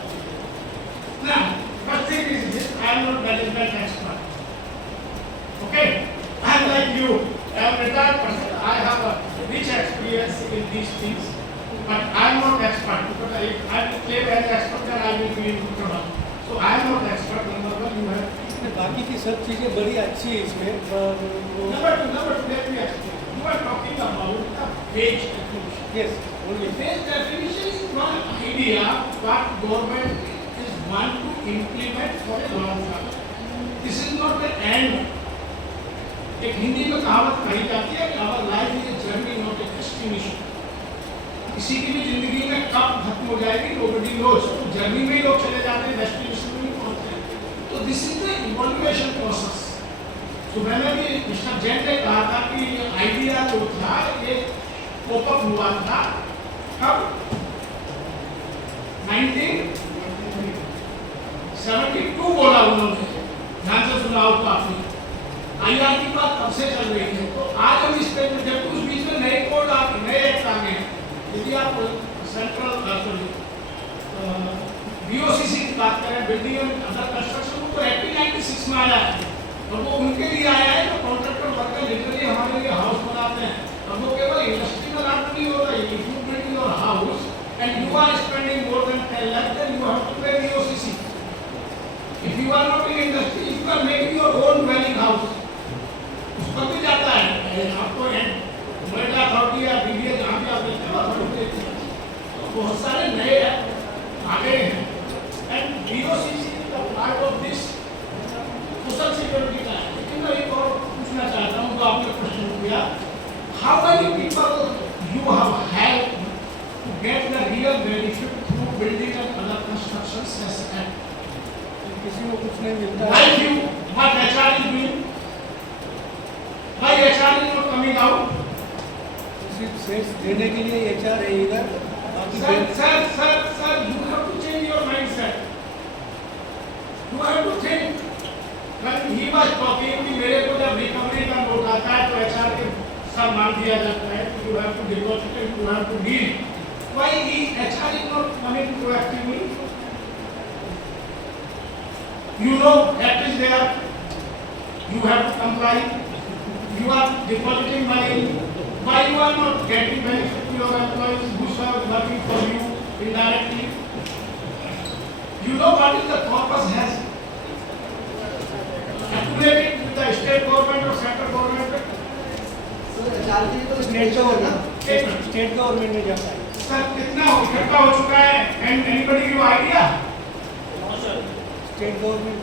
Now, first thing is this, I am not management expert. Okay? I am like you. I am retired person. I have a rich experience in these things. But I am not expert. Because if I claim as expert, then I will be in trouble. So I am not expert. Number one, you have. बाकी की सब चीज़ें बड़ी अच्छी है इसमें, Number two, let me explain. You are talking about the page definition. yes, only Page definition is one idea what government is want to implement for a long term. This is not the end. एक हिंदी में कहावत कही जाती है कि our life is a journey, not a destination. किसी की भी जिंदगी में कब खत्म हो जाएगी nobody knows. तो जर्नी में ही लोग चले जाते हैं, डेस्टिनेशन में नहीं पहुंचते हैं. तो this is the evaluation process. तो मैंने भी मिस्टर जैन ने कहा था कि आइडिया जो था ये पॉपअप हुआ था कब 1972 बोला उन्होंने, ध्यान से सुना हो तो आपने. आईआर की बात तब से चल रही है. तो आज हम इस पे जब उस बीच में नए कोड आ गए, नए एक्ट आ गए, यदि आप सेंट्रल बीओसीसी की बात करें, बिल्डिंग एंड अदर कंस्ट्रक्शन, तो एक्ट 96 में आया है और वो उनके लिए आया है जो कॉन्ट्रैक्टर वर्कर लिटरली हमारे लिए हाउस बनाते हैं. और वो केवल इंडस्ट्रियल आर्ट नहीं होता है, if you build your house and you are spending more than 10 lakh, then you have to pay BOCC. If you are not in industry, if you are making your own dwelling house, उस पर भी जाता है. आपको Noida authority या DDA जहाँ भी आप देखते हो अथॉरिटी, तो बहुत सारे नए आ गए हैं. एंड BOCC का part of this social security का है. लेकिन मैं एक और पूछना चाहता हूँ, तो आपने प्रश्न किया, how many people you have help to get the real benefit through building and other constructions as an किसी को कुछ नहीं मिलता है. like you, what HR is doing, why HR is not coming out? सिर्फ सेल्स देने के लिए HR है इधर, बाकी Sir, you have to change your mindset. You have to think. When he was talking कि मेरे को जब रिकवरी का नोट आता है तो HR के सर मान दिया जाता है कि you have to deposit and you have to deal. Why HR is not coming proactively? You know that is there. You have to comply. You are depositing money. Why you are not getting benefit to your employees who are working for you indirectly? You know what is the purpose has accumulated with the state government or central government? State government में जाता है. Sir कितना इकट्ठा हो चुका है? And anybody give idea? State government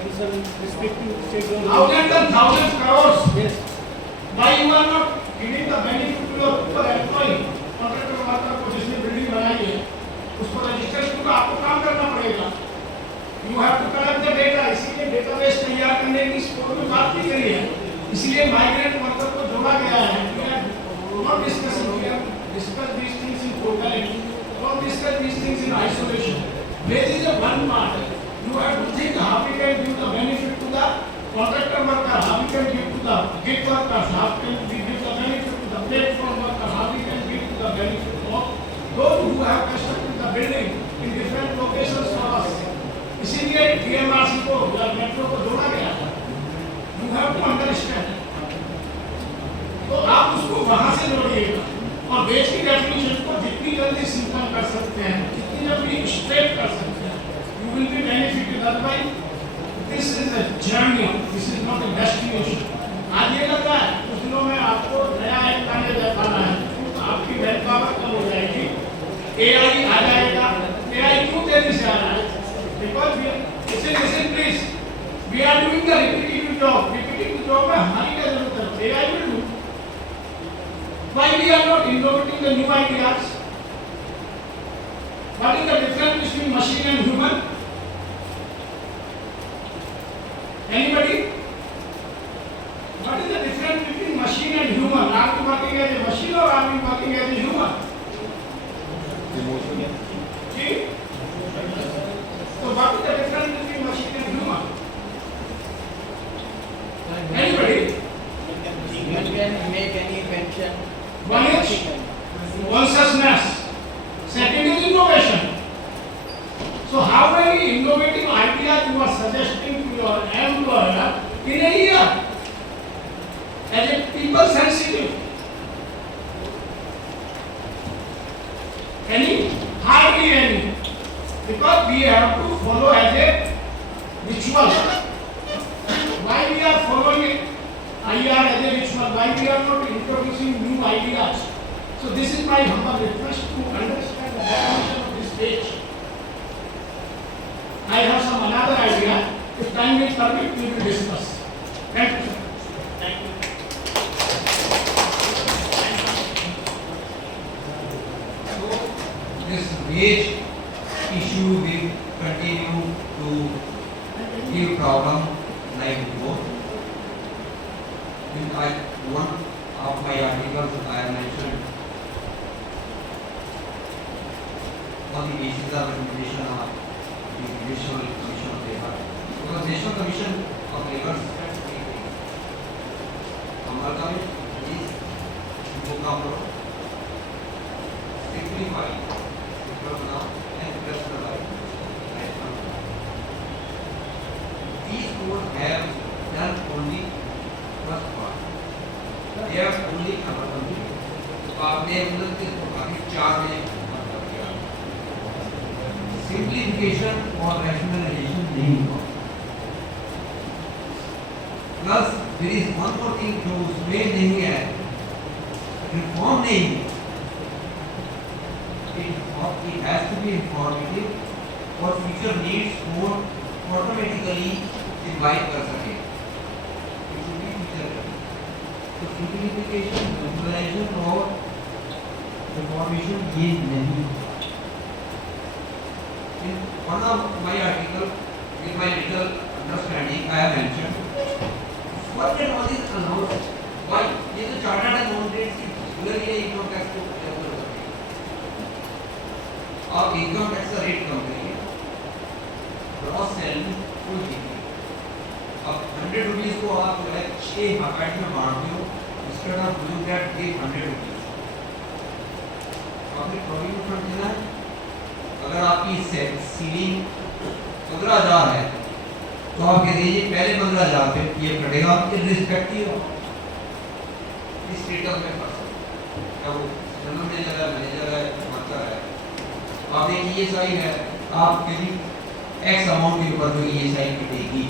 concern respective state Thousands and thousands crores. Yes. Why you are not giving the benefit to your employee? Contractor worker को जिसने बिल्डिंग बनाई है उसको रजिस्ट्रेशन का आपको काम करना पड़ेगा. You have to collect the data. इसीलिए डेटाबेस तैयार करने की स्कोप में बात की गई है. इसीलिए माइग्रेंट वर्कर को जोड़ा गया है. Not discussing here. Discuss these things in totality. Don't discuss these things in isolation. There is a one part. You have to think how we can give the benefit to the contractor worker, how we can give to the gig workers, how can we give the benefit to the platform worker, how we can give to the benefit of those who have constructed the building in different locations for us. इसीलिए DMRC को या metro को जोड़ा गया है. You have to understand. तो आप उसको वहां से जोड़िएगा और वेज की डेफिनेशन को जितनी जल्दी सिंपल कर सकते हैं, जितनी जल्दी स्ट्रेट कर सकते हैं, you will be benefited. Otherwise this is a journey, this is not a destination. आज ये लग रहा है कुछ दिनों में आपको नया एक आने वाला है, तो आपकी मैन पावर कम हो जाएगी, AI आ जाएगा. AI क्यों तेजी से आ रहा है? Because listen please, we are doing the repetitive job. Repetitive job में हमारी क्या जरूरत है? AI will do. Why we are not innovating the new ideas? What is the difference between machine and human? Anybody? What is the difference between machine and human? Are you working as a machine or are you working as a human? See? So what is the difference between machine and human? Anybody? Human can make any invention. One is consciousness. Second is innovation. So how many innovative ideas you are suggesting to your employer in a year? As a people sensitive. Any? Hardly any. Because we have to follow as a ritual. Why we are following IR as a ritual? Why we are not introducing new ideas? So this is my humble request to understand the definition of this page. I have some another idea. If time will permit, we will discuss. Thank you, sir. Thank you. So this wage issue will continue to give problem like before. In one of my articles I have mentioned on the basis of recommendation of the National Commission of Labor. Because National Commission of Labor says three things. Amarga में is book of law, simplify, now and press the light. These codes have done only first part. They have only covered one thing. तो आपने मतलब कि काफी चार में मतलब किया. Simplification और rationalization नहीं हुआ. Plus there is one more thing जो उसमें नहीं है. Reform नहीं. It has to be informative और future needs को automatically divide कर सके. It should be future ready. तो simplification, rationalization और reformation ये नहीं. In one of my article, with my little understanding, I have mentioned what can all this announce? Why? ये तो chartered accountant की regular ये income tax को calculate करते हैं. आप income tax का rate कम करिए. Gross salary full कीजिए. अब 100 rupees को आप जो है 6 bucket में बांटते हो. Instead of doing that, give 100 rupees. आपने provident fund देना है. अगर आपकी सीलिंग 15,000 है तो आप कह दीजिए पहले 15,000 पे ये कटेगा इररिस्पेक्टिव ऑफ स्टेटस में पर्सन, क्या वो जनरल मैनेजर है, मैनेजर है, वर्कर है. आप एक ईएसआई है, आप कभी एक्स अमाउंट के ऊपर जो ईएसआई कटेगी,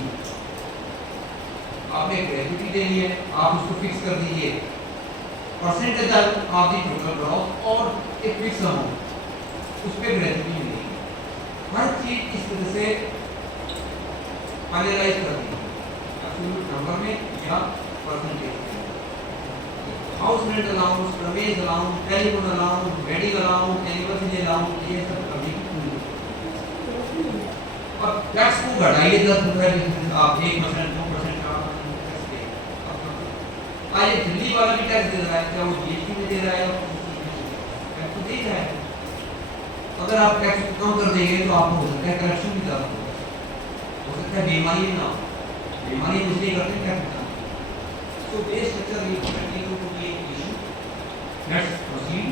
आपने ग्रेजुटी देनी है, आप उसको फिक्स कर दीजिए percentage of the total gross और एक फिक्स अमाउंट उस पर ग्रेजुटी मिलेगी. हर चीज इस तरह से फाइनलाइज कर दी एब्सोल्यूट नंबर में या परसेंटेज में. हाउस रेंट अलाउंस, प्रवेश allowance, telephone allowance, wedding allowance, anniversary allowance, ये सब कभी और टैक्स को घटाइए 10% आप 1% 2% 4% आज दिल्ली वाला भी टैक्स दे रहा है, क्या वो जीएसटी में दे रहा है, टैक्स तो दे रहा है. अगर आप टैक्स कम कर देंगे तो आपको हो सकता है करप्शन भी ज़्यादा हो सकता है बेईमानी ना हो. बेईमानी इसलिए करते हैं tax. So base structure will continue to be an issue. Let's proceed.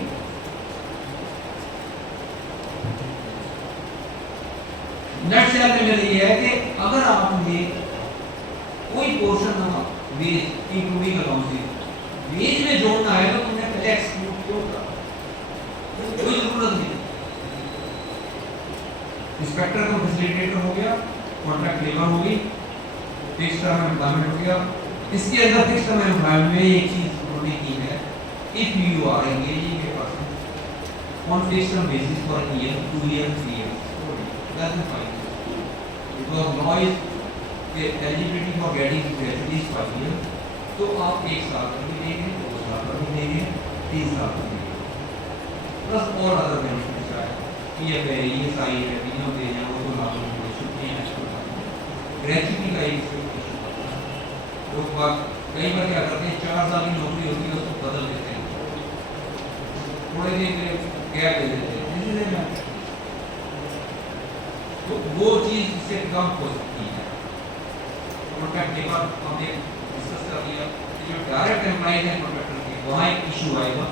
Next channel में मेरा ये है कि अगर आपने कोई portion wage including accounting wage में जोड़ना है तो तुमने पहले एक्सक्लूड क्यों करा? कोई जरूरत नहीं. इंस्पेक्टर का फैसिलिटेटर हो गया, कॉन्ट्रैक्ट लेबर हो गई, फिक्स टर्म एम्प्लॉयमेंट हो गया. इसके अंदर फिक्स टर्म एम्प्लॉयमेंट में एक चीज उन्होंने की है, if you are engaging a person on fix term basis for a year, 2 years, 3 years, that's fine. Because law is eligibility for getting gratuity is 5 years. तो आप 1 साल का भी देंगे, 2 साल का भी देंगे, 3 साल का भी देंगे. प्लस और अदर बेनिफिट्स आए, PFA, ESI, रेवेन्यू दे जाए, वो तो लागू होंगे, छुट्टियां एक्स्ट्रा, ग्रेजुटी का एक कई बार क्या करते हैं 4 साल की नौकरी होती है उसको बदल देते हैं, थोड़े दिन के गैप दे देते हैं, इसीलिए तो वो चीज इससे कम हो सकती है। कॉन्ट्रैक्ट लेबर हमने डिस्कस कर लिया कि जो डायरेक्ट एम्प्लॉइज हैं कॉन्ट्रैक्टर के, वहाँ एक इशू आएगा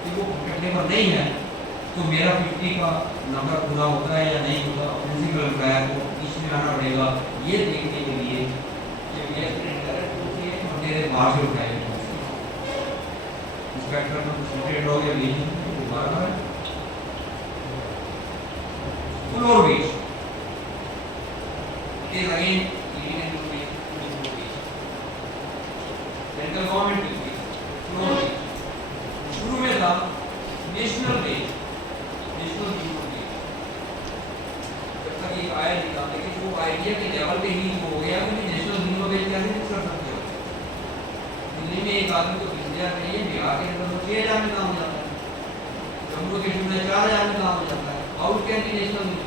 कि वो कॉन्ट्रैक्ट लेबर नहीं है तो मेरा 50 का नंबर पूरा होता है या नहीं होता, प्रिंसिपल एम्प्लॉयर को इसमें आना पड़ेगा ये देखने के लिए कि मेरे डायरेक्ट होती है और मेरे बाहर से उठाए इंस्पेक्टर को सिलेक्टेड हो गया नहीं दोबारा floor wage is again Indian wage. Central government will be floor wage. शुरू में था national wage, national minimum wage. जब तक ये आया नहीं था, लेकिन वो आइडिया के लेवल पे ही हो गया कि नेशनल मिनिमम वेज कैसे फिक्स कर सकते हो। दिल्ली में एक आदमी को 20,000 चाहिए, बिहार के अंदर 6,000 में काम हो जाता है, जम्मू कश्मीर में 4,000 में काम हो जाता है। Out can be national minimum,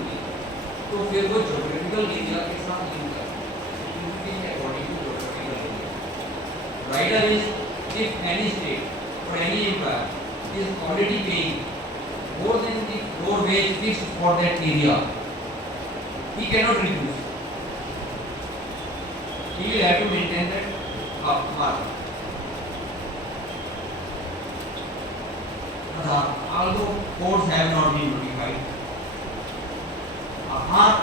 तो फिर वो ज्योग्राफिकल एरिया के साथ लिंक है, according to geographical area. Rider is if any state और any employer is already paying more than the floor wage fixed for that area, he cannot reduce, he will have to maintain that mark. Although courts have not been notified, our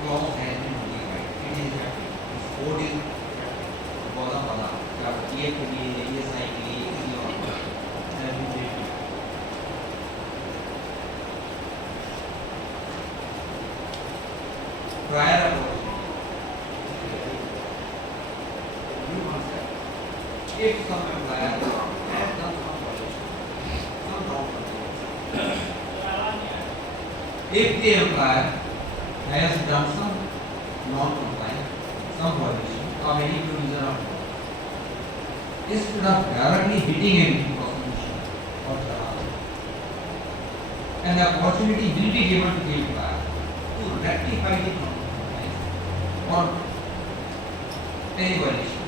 clause has been notified, it is effective, this code is effective, बहुत बड़ा क्या ये के लिए ये side के लिए किसी और prior approach if some employer has done some violation, some wrong, if the employer has done some non-compliance, some violation of any provision of law, instead of directly hitting him in prosecution or trial, an opportunity will be given to the employer to rectify the non-compliance or any violation.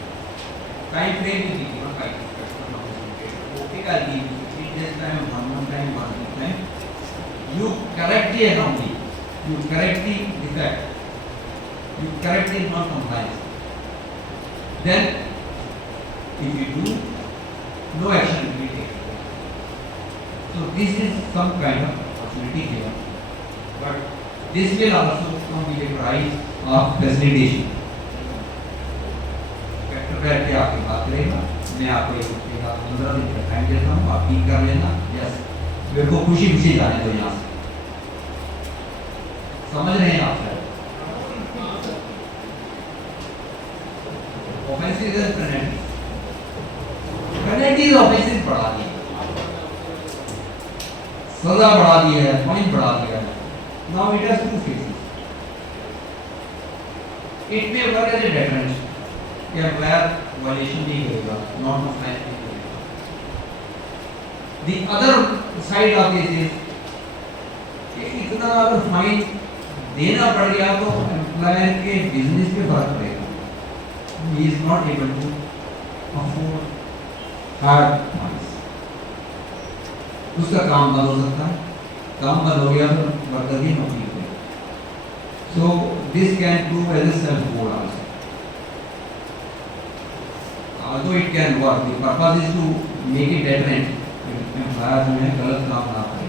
Time frame will be given by the inspector of the state. Okay, I'll give you 3 days time, 1 month time, 1 week time. You correct the anomaly, you correct the defect, you correct the non-compliance. Then, if you do, no action will be taken. So this is some kind of opportunity given, but this will also come with a price of facilitation. Inspector बैठ के आपकी बात करेगा, मैं आपको एक हफ्ते का 15 दिन का टाइम देता हूँ, आप ठीक कर लेना। यस, मेरे को खुशी खुशी जाने दो यहाँ से। समझ रहे हैं आप sir? Offensive is penalty, penalty offensive बढ़ा दी, सजा बढ़ा दी है, फाइन बढ़ा दिया है। Now it has 2 phases. It may work as a deterrent. Where violation नहीं करेगा, non-compliance नहीं करेगा. The other side of this is कि इतना अगर फाइन देना पड़ गया तो एम्प्लॉयर के बिजनेस पे फर्क पड़ेगा. He is not able to afford hard fines. उसका काम बंद हो सकता है. काम बंद हो गया तो वर्कर की नौकरी हो गई. So this can prove as a self-hold also. Although it can work, the purpose is to make it deterrent. Employer जो है गलत काम ना करे.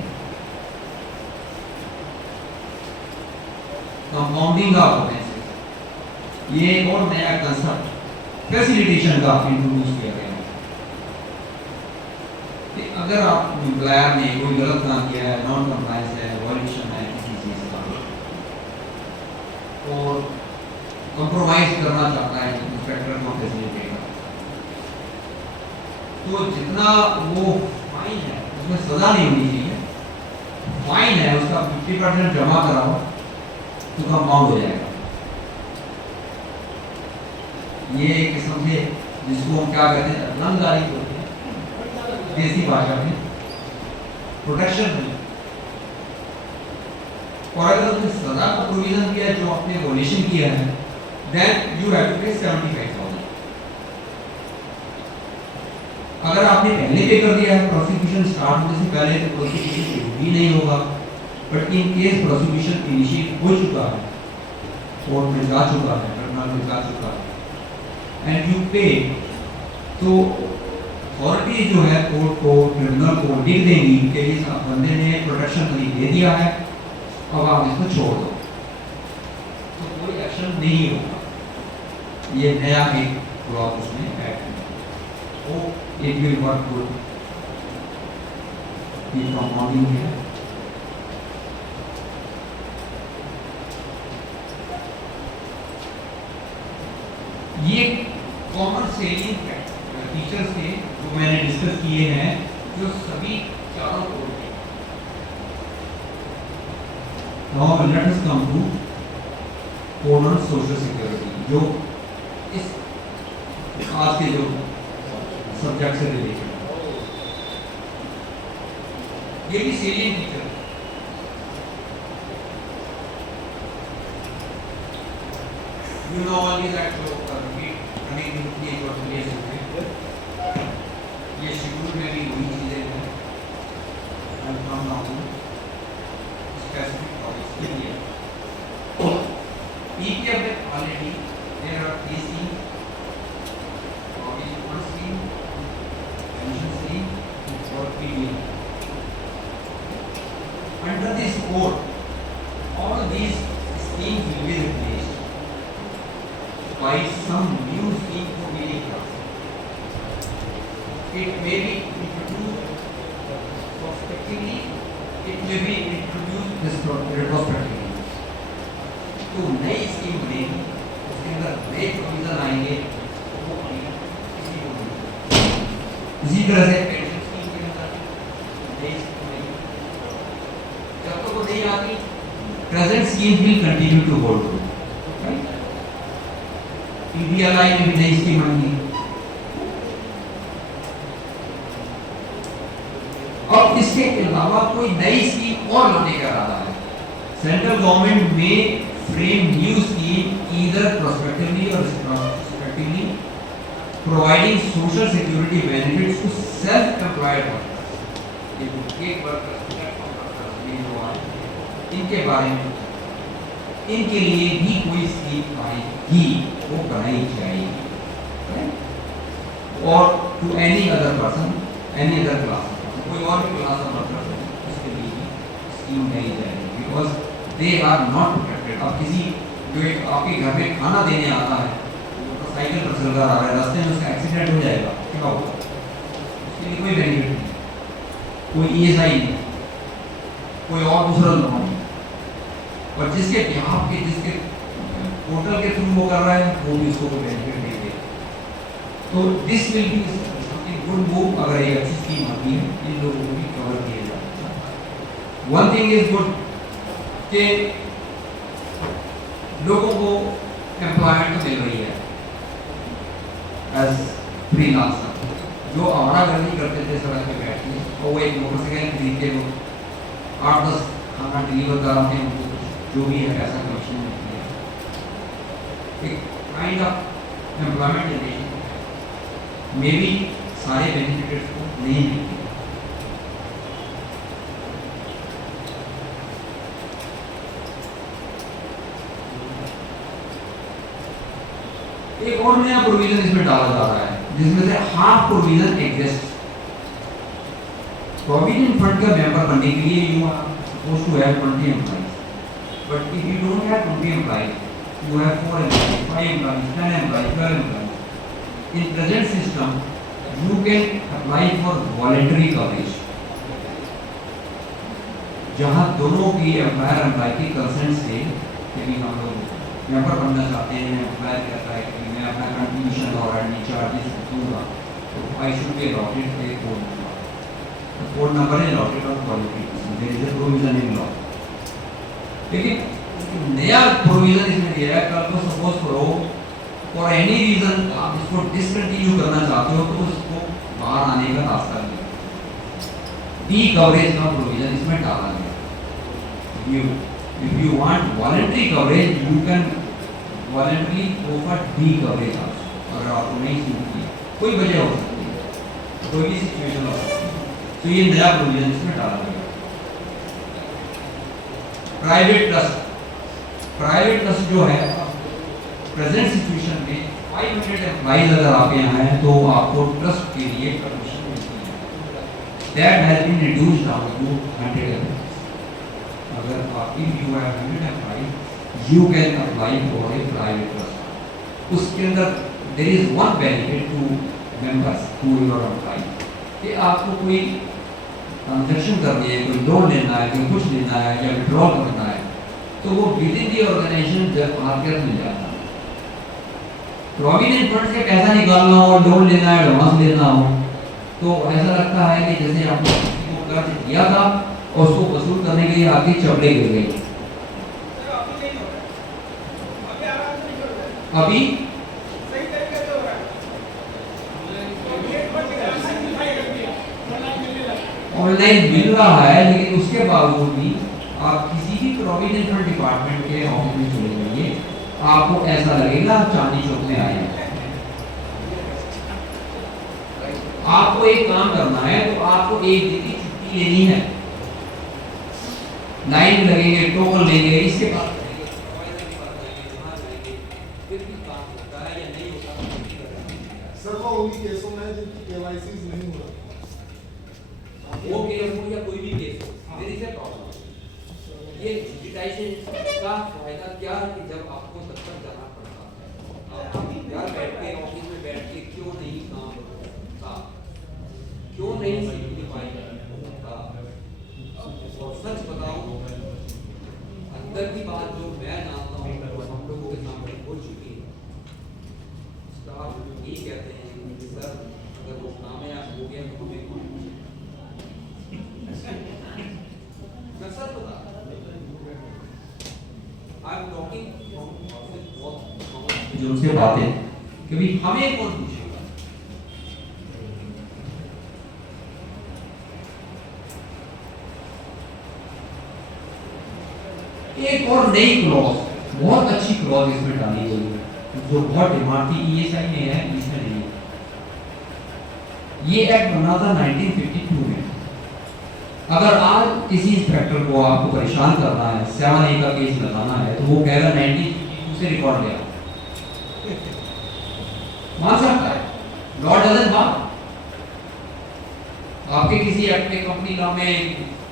Compounding of offences, ये एक और नया कंसेप्ट फैसिलिटेशन का इंट्रोड्यूस किया गया है. कि अगर आप एम्प्लॉयर ने कोई गलत काम किया है, नॉन कंप्लायंस है, वायलेशन है किसी चीज का, और कंप्रोमाइज करना चाहता है इंस्पेक्टर को फैसिलिटेट, तो जितना वो फाइन है उसमें सजा नहीं होनी चाहिए. फाइन है उसका 50% जमा कराओ तो कंपाउंड हो जाएगा. ये एक किस्म से जिसको हम क्या कहते हैं रंगदारी बोलते हैं देसी भाषा में, प्रोटेक्शन है. और अगर उसने सजा का प्रोविजन किया है जो आपने वोलेशन किया है, देन यू हैव टू पे 75,000. अगर आपने पहले पे कर दिया है प्रोसिक्यूशन स्टार्ट होने से पहले तो प्रोसिक्यूशन शुरू ही नहीं होगा, but in case prosecution initiate हो चुका है, कोर्ट में जा चुका है, ट्रिब्यूनल में जा चुका है एंड यू पे, तो अथॉरिटी जो है कोर्ट को, ट्रिब्यूनल को लिख देंगी कि इस बंदे ने प्रोटेक्शन मनी दे दिया है, अब आप इसको छोड़ दो, तो कोई एक्शन नहीं होगा। ये नया एक क्लॉज उसमें ऐड किया, वो इट विल वर्क गुड, ये कंपाउंडिंग है। ये कॉमन सेलिंग फीचर्स के जो मैंने डिस्कस किए हैं, जो सभी चारों कोड के। Now let us come to code on social security, जो इस आज के जो सब्जेक्ट से रिलेटेड, ये भी सेलियंट फीचर है। You know only that जो running ये जो प्लेस है, ये शेड्यूल में भी वही चीजें हैं। हम काम ना हो स्पेसिफिक टॉपिक्स के लिए। EPF में already there are three schemes, provision scheme, pension scheme, और PPF. Under this code, all these schemes will be replaced by some new scheme for middle class. It may be introduced prospectively, it may be introduced retrospectively. तो नई scheme बनेगी, उसके अंदर नए provision आएंगे, वो इसी को इसी तरह से पेंशन स्कीम के अंदर नई स्कीम बनेगी। जब तक वो नहीं आती, present scheme will continue to hold, right? PDLI में भी नई स्कीम आएंगी। और इसके अलावा कोई नई स्कीम और लाने का इरादा है। सेंट्रल गवर्नमेंट में frame new scheme either prospectively or retrospectively, providing social security benefits to self-employed workers. ये एक वर्कर्स प्लेटफॉर्म वर्कर्स में जो आए, इनके बारे में, इनके लिए भी कोई स्कीम आएगी, वो बनाई जाएगी। और to any other person, any other class, कोई और भी क्लास ऑफ वर्कर्स उसके लिए स्कीम नहीं जाएगी, because they are not protected। अब किसी जो एक आपके घर में खाना देने आता है, मोटरसाइकिल पर चल रहा है, रास्ते में उसका एक्सीडेंट हो जाएगा, क्या होगा? उसके लिए कोई बेनिफिट नहीं, कोई ESI नहीं, कोई और दूसरा लोन नहीं। और जिसके बिहाफ के, जिसके पोर्टल के थ्रू वो कर रहा है, वो भी उसको कोई बेनिफिट नहीं देगा। तो this will be something good move, अगर एक अच्छी स्कीम आती है, इन लोगों को भी कवर किया जाए। वन थिंग इज गुड कि लोगों को एम्प्लॉयमेंट तो मिल रही है एज फ्रीलांसर, जो आवारा गर्दी करते थे सड़क पे बैठ के, और वो एक मोटरसाइकिल खरीद के लोग 8-10 खाना डिलीवर कराते हैं, उनको जो भी है ऐसा कमीशन मिलती है। एक काइंड ऑफ एम्प्लॉयमेंट रिलेशन में भी सारे बेनिफिट्स को नहीं मिलते। एक और नया प्रोविजन इसमें डाला जा रहा है, जिसमें से half provision exist. Provident fund का मेंबर बनने के लिए you are supposed to have 20 employees, but if you don't have 20 employees, you have 4 employees, 5 employees, 10 employees, 12 employees. In present system you can apply for voluntary coverage, जहां दोनों की employer employ की consent से यदि हम लोग मेंबर बनना चाहते हैं, एम्प्लॉयर कहता है कि मैं अपना कंट्रीब्यूशन और एडमिन चार्जेस दूंगा, तो I should be allotted a code number. The code number is allotted on qualification, there is a provision in law. लेकिन नया प्रोविजन इसमें दिया है, कल को सपोज करो फॉर एनी रीजन आप इसको डिसकंटिन्यू करना चाहते हो, तो उसको बाहर आने का रास्ता नहीं। डी कवरेज का प्रोविजन इसमें डाला गया। If you want voluntary coverage, you can voluntarily go for D coverage also। अगर आपको नहीं सूट की कोई वजह हो सकती है, कोई भी सिचुएशन हो सकती है। तो ये नया प्रोविजन इसमें डाला गया। प्राइवेट ट्रस्ट जो है प्रेजेंट सिचुएशन में 500 एम्प्लॉइज अगर आपके यहाँ हैं तो आपको ट्रस्ट के लिए परमिशन मिलती है। That has been reduced down to 100 employees. अगर आपकी you have 100 employees you can apply for a private trust. उसके अंदर there is one benefit to members to your employee कि आपको कोई ट्रांजैक्शन करनी है, कोई लोन लेना है, कोई कुछ लेना है या विड्रॉल करना है तो वो विद इन दी ऑर्गेनाइजेशन जब मार्केट मिल जाता है। प्रोविडेंट फंड से पैसा निकालना हो, लोन लेना है, एडवांस लेना हो तो ऐसा लगता है कि जैसे आपने किसी को कर्ज दिया था और उसको वसूल करने के लिए आपकी चपड़े गिर गई। अभी सही तरीके से हो रहा है। ऑनलाइन मिल रहा है, लेकिन उसके बावजूद भी आप किसी भी प्रोविडेंट फंड डिपार्टमेंट के ऑफिस में चले जाइए आपको ऐसा लगेगा आप चांदी चौक में आए हैं। आपको एक काम करना है तो आपको एक दिन की छुट्टी लेनी है, लाइन लगेंगे, टोकन लेंगे, इसके बाद सर वो उन्हीं केसों में है जिनकी केवाईसी नहीं हो रहा। वो केस हो या कोई भी केस हो, देयर इज अ प्रॉब्लम। ये डिजिटाइजेशन का फायदा क्या है कि जब आपको दफ्तर जाना पड़ता है आप घर बैठ के ऑफिस में बैठ के क्यों नहीं काम होता, क्यों नहीं सिंप्लीफाई होता। और सच बताऊं अंदर की बात जो मैं जानता हूँ हम लोगों के सामने हो चुकी है। स्टाफ ये कहते हैं कि सर अगर वो कामयाब हो गया तो हमें कौन मैं सर बता आई एम टॉकिंग जो उनसे बातें कि भाई हमें कौन पूछेगा। एक और नई क्लॉज, बहुत अच्छी क्लॉज इसमें डाली गई है जो बहुत डिमांड थी, ईएसआई में है, इसमें नहीं है। ये एक्ट बना था 1952 में। अगर आज किसी इंस्पेक्टर को आपको परेशान करना है, 7A का केस लगाना है तो वो कहेगा 1952 से रिकॉर्ड लिया, मान सकता है, लॉ डजंट बार। आपके किसी एक्ट में कंपनी लॉ में,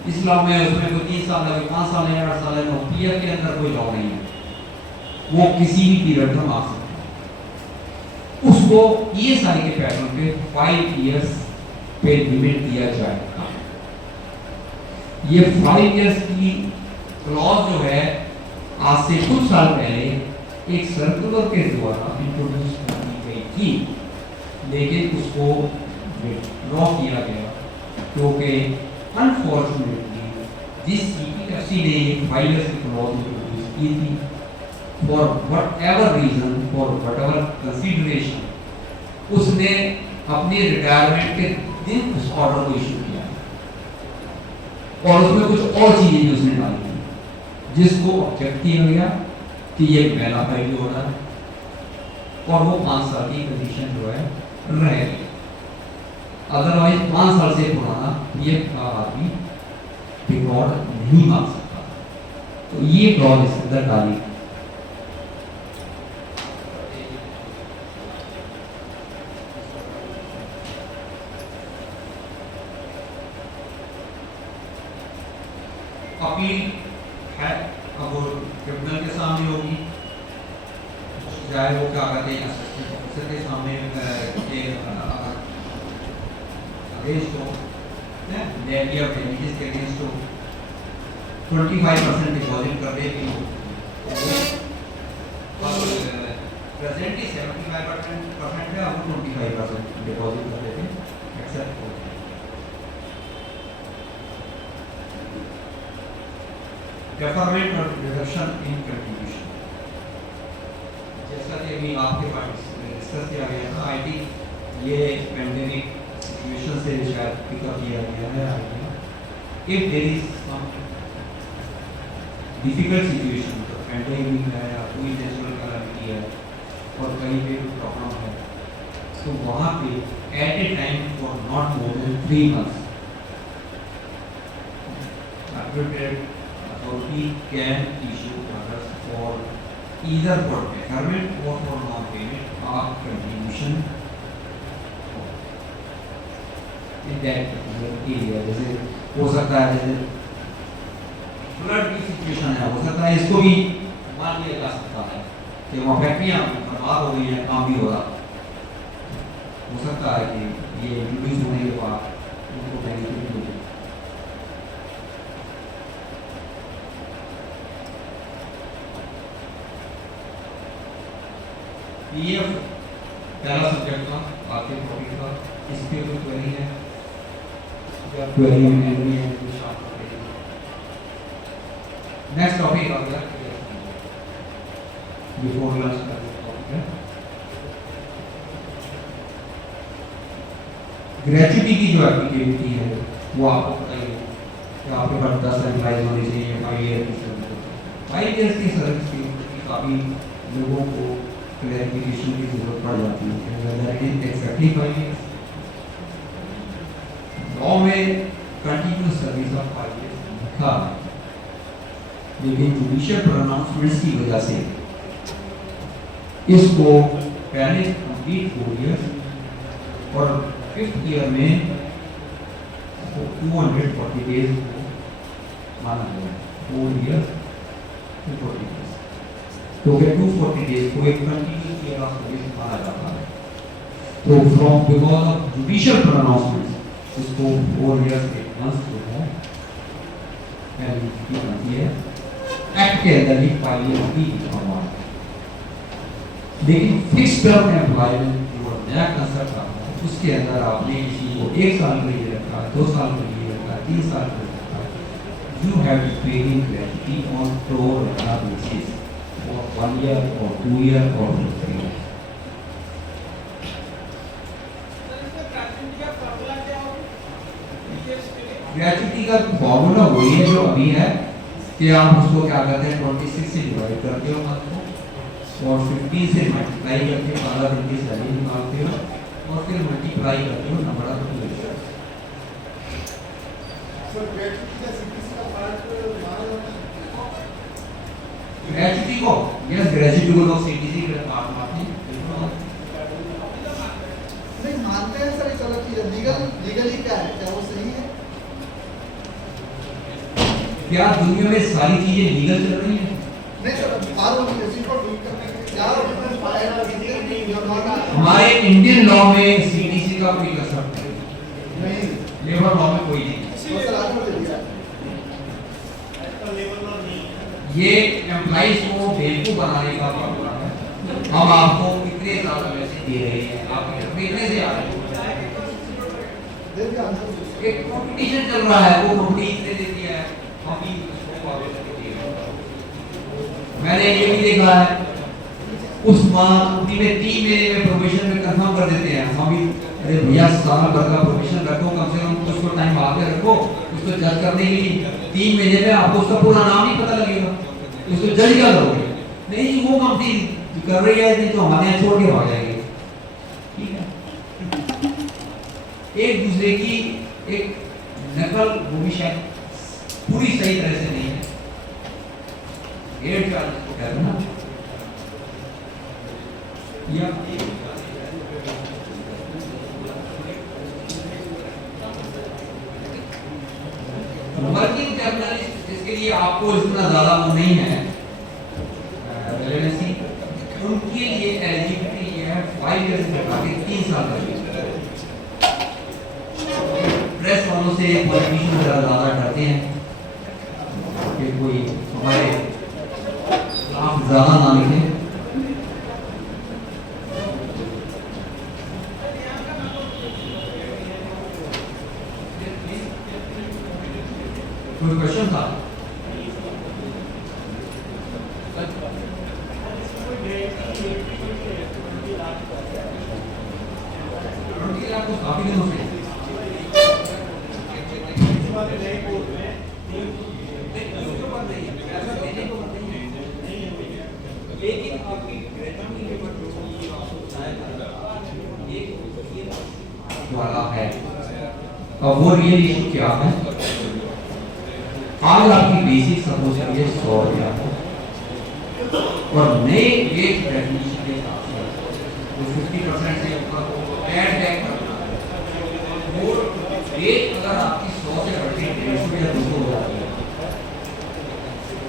इस लॉ में उसमें कोई 3 साल लगे, 5 साल है, 8 साल है, पीएफ के अंदर कोई लॉ नहीं है, वो किसी भी पीरियड में मार सकता है। उसको ईएसआई के पैटर्न पे 5 इयर्स पे लिमिट दिया जाएगा। ये 5 इयर्स की क्लॉज जो है आज से कुछ साल पहले एक सर्कुलर के द्वारा इंट्रोड्यूस की गई थी, लेकिन उसको ड्रॉ किया गया क्योंकि अनफॉर्चुनेटली जिस सीपीएफसी ने 5 इयर्स की क्लॉज इंट्रोड्यूस की थी for whatever reason, for whatever consideration, उसने अपनी रिटायरमेंट के दिन उस ऑर्डर को इशू किया और उसमें कुछ और चीजें भी उसने डाली थी जिसको ऑब्जेक्ट किया गया कि ये पहला पहली ऑर्डर है और वो 5 साल की कंडीशन जो है रहेगी। अदरवाइज 5 साल से पुराना ये आदमी रिकॉर्ड नहीं मांग सकता। तो ये क्लॉज इसके अंदर डाली। अपील है अब वो ट्रिब्यूनल के सामने होगी, चाहे वो क्या कहते हैं असिस्टेंट ऑफिसर के सामने अगेंस्ट हो, लेवी ऑफ डेमेजेस के अगेंस्ट हो, 25% डिपॉजिट कर दे भी हो, प्रेजेंटली 75% है, अब 25% डिपॉजिट कर देते हैं, एक्सेप्ट हो। डेफरमेंट और रिडक्शन इन कंट्रीब्यूशन, जैसा कि अभी आपके पास डिस्कस किया गया था, आईटी ये पेंडेमिक सिचुएशन से शायद पिकअप किया गया है। If there is some difficult situation, तो पेंडेमिक है या कोई नेचुरल कैलामिटी है और कहीं पे प्रॉब्लम है, तो वहाँ पे at a time for not more than 3 months. Accredited authority can issue orders for either for deferment or for non-payment of contribution in that area. जैसे हो सकता है जैसे फ्लड की सिचुएशन है, हो सकता है इसको भी मान लिया जा सकता है कि वहाँ फैक्ट्रियाँ बर्बाद हो गई हैं, काम भी हो रहा, हो सकता है कि ये इंट्रोड्यूस होने के बाद उनको बेनिफिट मिले। ये पहला सब्जेक्ट था आपके टॉपिक का, इसके ऊपर क्वेरी है, क्वेरी में नहीं है तो शार्ट करेंगे। नेक्स्ट टॉपिक आ गया बिफोर लंच का टॉपिक है ग्रेजुटी की जो एप्लीकेबिलिटी है वो आपको पता ही है कि आपके पास 10 एम्प्लॉइज होने चाहिए, 5 ईयर की सर्विस, 5 ईयर्स की सर्विस की काफ़ी लोगों को क्लैरिफिकेशन की जरूरत पड़ जाती है whether it is exactly 5 years. Law में कंटिन्यूस सर्विस ऑफ 5 years लिखा, लेकिन जुडिशियल प्रोनाउंसमेंट्स की वजह से इसको पहले कंप्लीट 4 years और 5th ईयर में 240 डेज माना गया, 4 years 240 days, तो 240 डेज को एक कंटिन्यूस ईयर ऑफ सर्विस माना जाता है। तो from because of judicial pronouncement इसको 4 years 8 months जो है एलिजिबिलिटी बनती है, एक्ट के अंदर ही 5 years भी लिखा हुआ है। लेकिन फिक्स टर्म एम्प्लॉयमेंट जो नया कंसेप्ट आता है उसके अंदर आपने किसी को 1 साल के लिए रखा, 2 साल के लिए रखा, 3 साल के लिए रखा, you have to pay in gratuity on pro rata basis for 1 year or 2 year or 3 years. Gratuity का फॉर्मूला वही है जो अभी है कि आप उसको क्या करते हैं 26 से डिवाइड करते हो मंथ को और 15 से मल्टीप्लाई करके 12 दिन की सैलरी निकालते हो और फिर मल्टीप्लाई करते हो number of year. Sir gratuity का सीटीसी का पार्ट माना जाता है? ग्रेजुटी को यस, ग्रेजुटी को लोग सीटीसी का पार्ट मानते हैं। नहीं मानते हैं सर, एक अलग चीज है। लीगली क्या है, क्या वो सही है? क्या दुनिया में सारी चीजें लीगल चल रही हैं? नहीं सर, आरोप किसी को डील करने के लिए क्या डिफरेंस पाएगा? हमारे इंडियन लॉ में सीटीसी का कोई कंसेप्ट नहीं, लेबर लॉ में कोई नहीं। तो सर आगे बढ़ जाइए। ये एम्प्लॉइज को बेवकूफ बनाने का फॉर्मूला है। हम आपको इतने ज्यादा पैसे दे रहे हैं, आप इतने से आ रहे हैं, देखिए आंसर एक कंपटीशन चल रहा है, वो कंपनी इतने देती है, हम भी उसको वापस करके दे रहे हैं। मैंने ये भी देखा है उस कंपनी में 3 महीने में प्रोबेशन में कंफर्म कर देते हैं, हम भी अरे भैया साल भर का प्रोबेशन रखो, कम से कम उसको टाइम आगे रखो, उसको जज करने के लिए 3 महीने में आपको उसका पूरा नाम नहीं पता लगेगा, उसको जज क्या करोगे? नहीं वो कंपनी कर रही है, नहीं तो हमारे यहाँ छोड़ के भाग जाएगी। ठीक है, एक दूसरे की एक नकल वो भी शायद पूरी सही तरह से नहीं है, एयर चार्ज को कहते हैं ना, या वर्किंग कैपिटलिस्ट जिसके लिए आपको इतना ज्यादा वो नहीं है रेलेवेंसी, उनके लिए एलिजिबिलिटी ये है 5 ईयर से बढ़ा के 3 साल तक। प्रेस वालों से पॉलिटिशियन ज्यादा डरते हैं कि कोई हमारे आप ज्यादा ना लिखें। कोई क्वेश्चन था? आपको काफी दिनों से लेकिन आपकी वाला है। और वो रियल इशू क्या है? आज आपकी बेसिक सपोज करिए 100,000 और नए वेज डेफिनेशन के हिसाब से वो 50% से ऊपर को ऐड बैक करना है। और वेज अगर आपकी 100 से बढ़ के 150 या 200 हो जाती है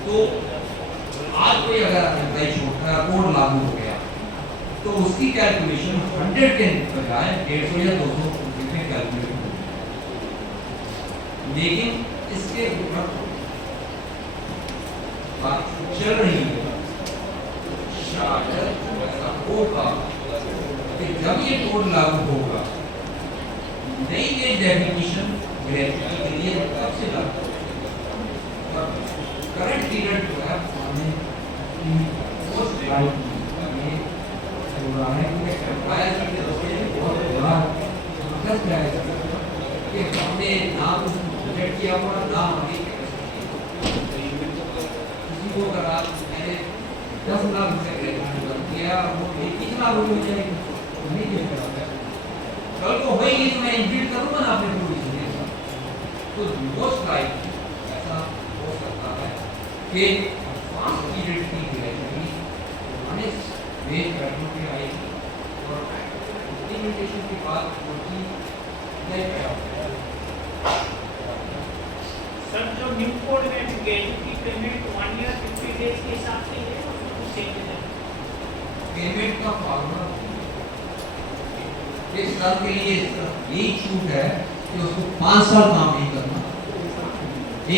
तो आज कोई अगर एम्प्लॉय छोड़कर कोड लागू हो गया तो उसकी कैलकुलेशन 100 के बजाय 150 या 200 में कैलकुलेट होगी। लेकिन इसके ऊपर बात चल रही है शायद ऐसा होगा कि जब ये कोड लागू होगा नई ये डेफिनेशन ग्रेजुएटी के लिए कब से लागू होगा। करंट पीरियड जो है पोस्ट लाइफ में हो रहा है कि एम्प्लॉयर की तरफ से बहुत बड़ा फोकस है कि हमने ना कुछ प्रोजेक्ट किया हुआ ना हमारी किसी को अगर आप मैंने 10 लाख रुपए ग्रेजुएट किया वो 21 लाख रुपए हो जाएगी नहीं दे सकता। कल को होगी तो मैं इंक्रीज करूँगा ना अपने प्रोविजन तो मोस्ट लाइक ऐसा हो सकता है कि फास्ट पीरियड की ग्रेजुएटी हमारे वेज बैठों पे आएगी और इम्प्लीमेंटेशन के बाद वो चीज नहीं पैदा सर जो न्यू कोड में ग्रेजुएटी पेमेंट 1 ईयर 50 डेज के हिसाब से है उसमें कुछ चेंजेस है। पेमेंट का फॉर्मूला इस साल के लिए यही छूट है कि उसको 5 साल काम नहीं करना,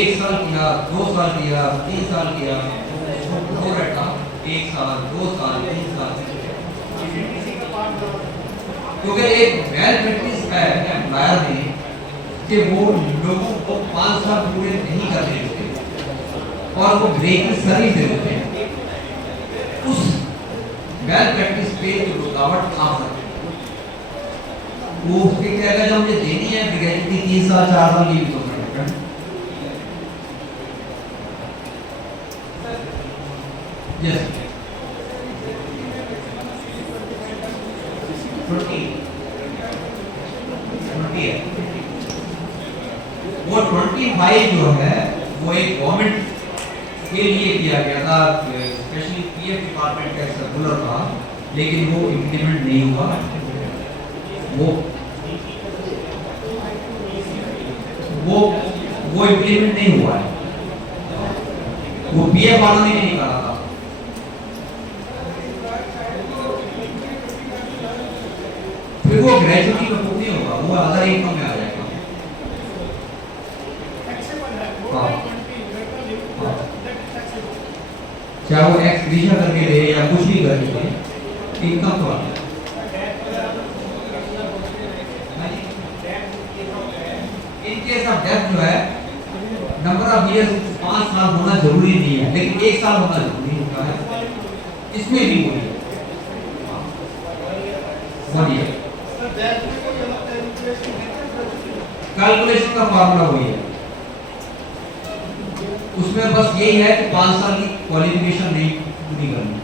1 साल किया 2 साल किया 3 साल किया वो रहता 1 साल 2 साल 3 साल। क्योंकि एक वेल प्रैक्टिस है एम्प्लॉयर में कि वो लोगों को 5 साल पूरे नहीं करने देते और वो ब्रेक की सर्विस दे देते हैं। उस वेल प्रैक्टिस पे जो रुकावट आ सकती है वो उसके क्या है जब मुझे देनी है ग्रेजुएटी 3 साल 4 साल की भी तो yes 20 है वो 25 जो है वो एक गवर्नमेंट के लिए किया गया था स्पेशली पीएफ डिपार्टमेंट का सर्कुलर था लेकिन वो इम्प्लीमेंट नहीं हुआ। वो इम्प्लीमेंट नहीं हुआ है। वो पीएफ वालों ने नहीं करा था। फिर वो ग्रेजुएटी में नहीं होगा वो अदर इनकम में आ जाएगा। चाहे वो एक्स ग्रीशा करके दे या कुछ भी करके दे इनकम तो आता है। इनकेस ऑफ डेथ जो है नंबर ऑफ ईयर्स 5 साल होना जरूरी नहीं है लेकिन 1 साल होना जरूरी होता है। इसमें भी वही है कैलकुलेशन का फॉर्मूला वही है। उसमें बस यही है कि 5 साल की क्वालिफिकेशन नहीं पूरी करनी।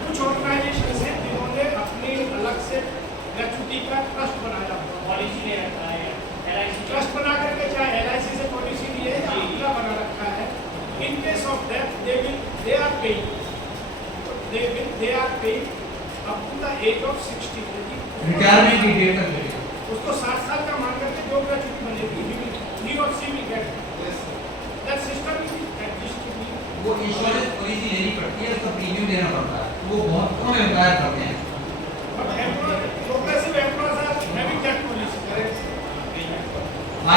कुछ ऑर्गेनाइजेशन है जिन्होंने अपने अलग से ग्रेजुएटी का ट्रस्ट बनाया पॉलिसी ले रखा है LIC ट्रस्ट बना करके चाहे LIC से पॉलिसी लिए या अपना बना रखा है। In case of death they are paying up to the age of 60 retirement की डेट तक उसको 60 साल का मान करके जो ग्रेजुएटी बनेगी he or she will get that system is existing। वो इंश्योरेंस पॉलिसी लेनी पड़ती है उसका प्रीमियम देना पड़ता है वो बहुत कम एम्प्लॉयर करते हैं। Progressive employers are having that policy, correct?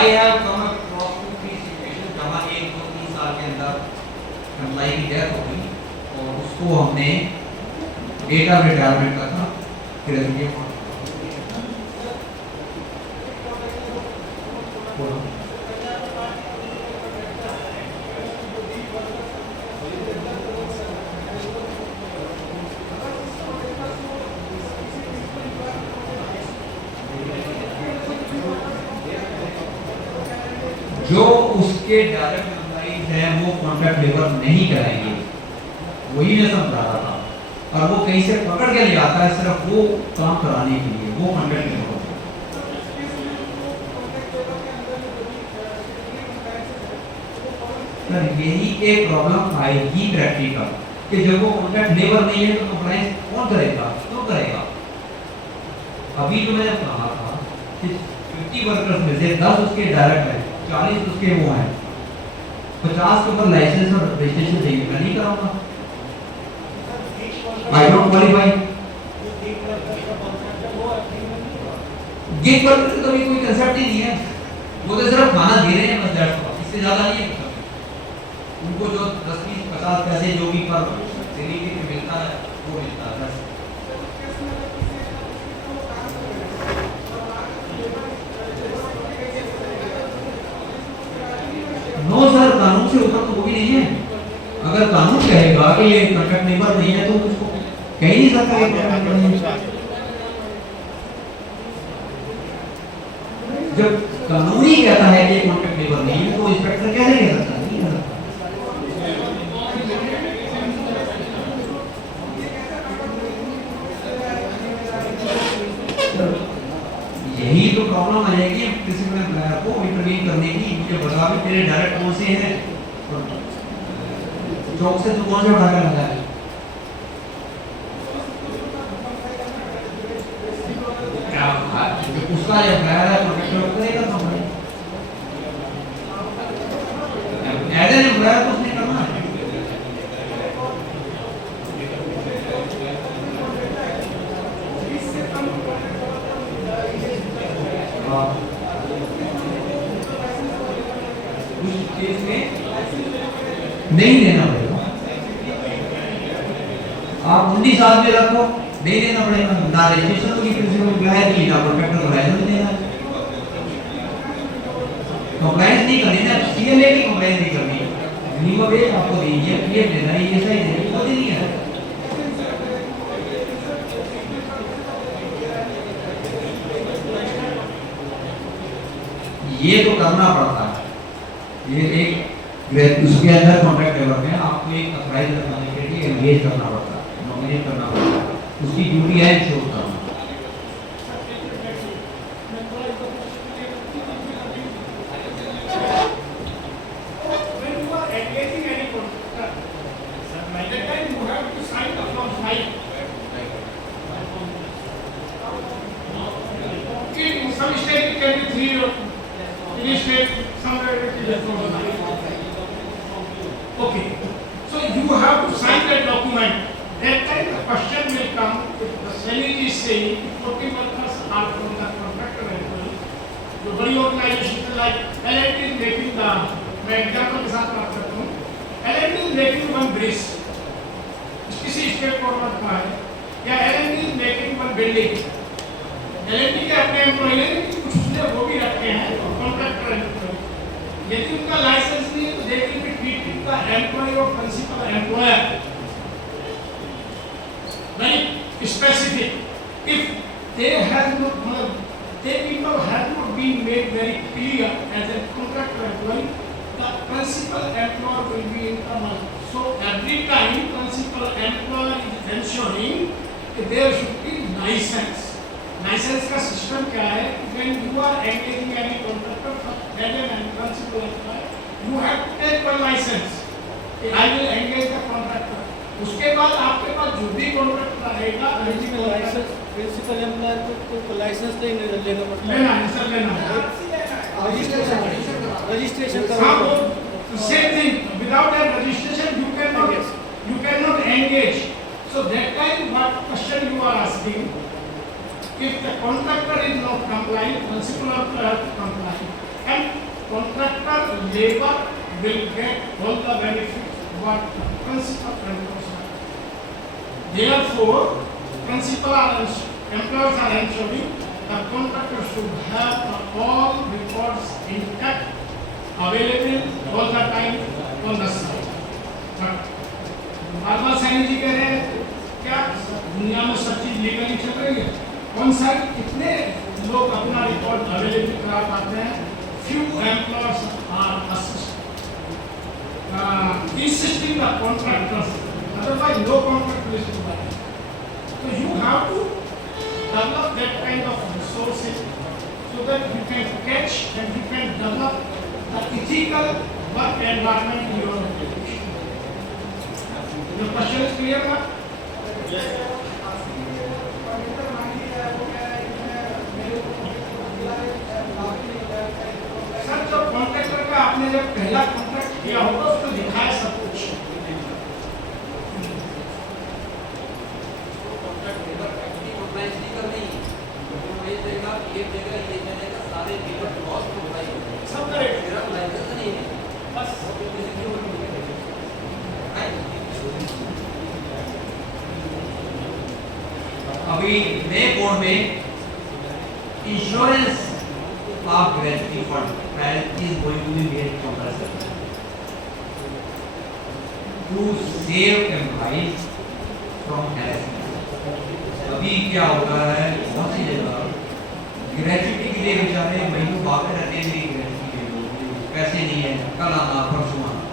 I have come across 2-3 situations जहाँ 1-2-3 साल के अंदर एम्प्लॉय की डेथ हो गई और उसको हमने डेट ऑफ रिटायरमेंट का था ग्रेजुएटी जो उसके डायरेक्ट एम्प्लॉइज हैं वो कॉन्ट्रैक्ट लेबर नहीं कराएंगे वही मैं समझा रहा था। और वो कहीं से पकड़ के ले आता है सिर्फ वो काम कराने के लिए, वो कॉन्ट्रैक्ट नहीं होता। सर यही एक प्रॉब्लम आएगी प्रैक्टिकल कि जब वो कॉन्ट्रैक्ट लेबर नहीं है तो कंप्लायंस कौन करेगा, क्यों करेगा? अभी जो मैंने कहा था कि 50 वर्कर्स में से 10 उसके डायरेक्ट है, 40 उसके वो हैं, 50 के ऊपर लाइसेंस और रजिस्ट्रेशन चाहिए, मैं नहीं कराऊंगा। I don't qualify. Gig worker तो भी कोई कंसेप्ट ही नहीं है, वो तो सिर्फ खाना दे रहे हैं बस, दैट्स ऑल, इससे ज्यादा नहीं है। उनको जो 10-20-50 पैसे जो भी पर सेलिब्रिटी में मिलता है वो मिलता है बस। नो सर, कानून से ऊपर तो वो भी नहीं है। अगर कानून कहेगा कि ये कॉन्ट्रैक्ट लेबर नहीं है तो उसको कह ही नहीं सकता ये कॉन्ट्रैक्ट नहीं है। जब कानून ही कहता है कि ये कॉन्ट्रैक्ट लेबर नहीं है तो इंस्पेक्टर कैसे कह सकता है? नहीं कह सकता। यही तो प्रॉब्लम आ जाएगी किसी को एम्प्लॉयर को इंटरवीन करने की। मुझे बता भी तेरे डायरेक्ट कौन से हैं, चौक से तो कौन से उठा कर लगा है? उसका एम्प्लॉयर है कॉन्ट्रैक्टर करेगा कंपनी, एज एन एम्प्लॉयर तो उसने करना है। नहीं देना पड़ेगा, आप 19 साल में रखो, नहीं देना पड़ेगा। ना रजिस्ट्रेशन होगी किसी को है नहीं, ना कॉन्ट्रैक्टर को लाइसेंस देना, कंप्लायंस नहीं करनी ना, सीएलए की कंप्लायंस नहीं करनी, मिनिमम वेज आपको दीजिए, पीएफ देना है, ईएसआई देना है, वो नहीं है। ये तो करना पड़ता है। ये एक उसके अंदर कॉन्ट्रैक्ट लेबर में आपको एक अप्राइज लगाने के लिए एंगेज करना पड़ता है, नॉमिनेट करना पड़ता है, उसकी ड्यूटी है इंश्योर करना। When you are engaging any contractor, at that time you have to sign the form 5. In some state it can be 3 or in a state somewhere it is 4. Okay, so you have to sign that document. That time the question will come if the salary is saying 40 workers are from the contractor employee. जो बड़ी organisation like L&T is making the, मैं एग्जांपल के साथ बात करता हूँ, L&T is making one bridge, किसी स्टेट गवर्नमेंट का है, या L&T is making one building, L&T के अपने एम्प्लॉय नहीं, कुछ उसने वो भी रखे हैं कॉन्ट्रैक्टर एम्प्लॉय। यदि उनका लाइसेंस नहीं है तो they will be treating the employee और principal employer very specific. If they have not, they people have not been made very clear as a contractor employee, the principal employer will be in trouble. So every time principal employer is ensuring that there should be license. License का system क्या है? When you are engaging any contractor for agent and principal employer, you have to take one license. I will engage the contractor. उसके बाद आपके पास जो भी contract रहेगा licence principal employer को लाइसेंस लेना पड़ता है, लेना है सर, लेना है रजिस्ट्रेशन हाँ, करना। वो same thing, without that registration you cannot engage. So that time what question you are asking, if the contractor is not compliant, principal employer to comply, and contractor labor will get all the benefits what the principal employer. Therefore, principal employers are ensuring the contractor should have all records intact, available all the time on the site. But बार-बार सैनी जी कह रहे हैं क्या दुनिया में सब चीज legally चल रही है? ऑन साइट कितने लोग अपना रिकॉर्ड अवेलेबल करा पाते हैं? Few employers are insisting the contractors Otherwise, no contract will survive. So you have to develop that kind of resources so that you can catch and you can develop the ethical work environment in your organization. Your question is clear, ma'am? Sir, जब contractor का आपने जब पहला contract किया होगा उसको दिखाया सब कुछ। सब करेगा बस। अभी नए कोड में insurance of gratuity fund is going to be made compulsory to save employees from harassment. अभी क्या होता है बहुत सी जगह ग्रेजुएटी के लिए बेचारे महीनों भागते रहते हैं मेरी ग्रेजुएटी के लिए पैसे नहीं है कल आना परसों आना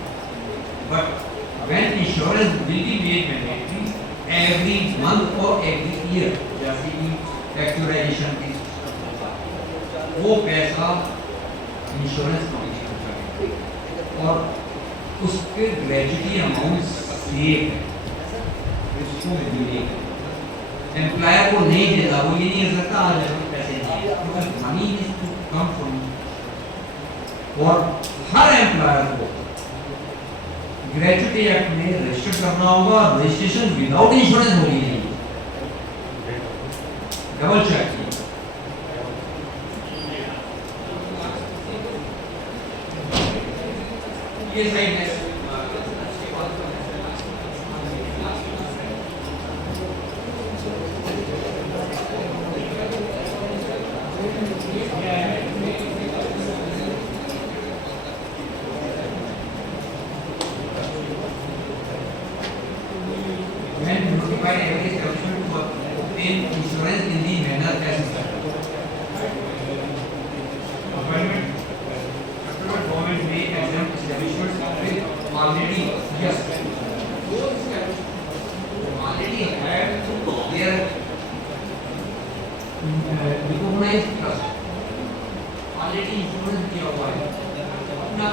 but when insurance will be made mandatory every month or every year जैसे कि एक्चुअलाइजेशन की वो पैसा इंश्योरेंस कंपनी को और उसके ग्रेजुएटी अमाउंट सेव है उसको मिलेगा एम्प्लॉयर को नहीं देता वो ये नहीं कर सकता आज पैसे नहीं because money is to come from और हर एम्प्लॉयर को ग्रेजुएटी एक्ट में रजिस्टर करना होगा रजिस्ट्रेशन विदाउट इंश्योरेंस होगी नहीं डबल चेक ये साइड है when notified every establishment to obtain insurance in the manner as appointment government may exempt establishments with already yes those establishments already have their recognized trust already insurance किया हुआ है अपना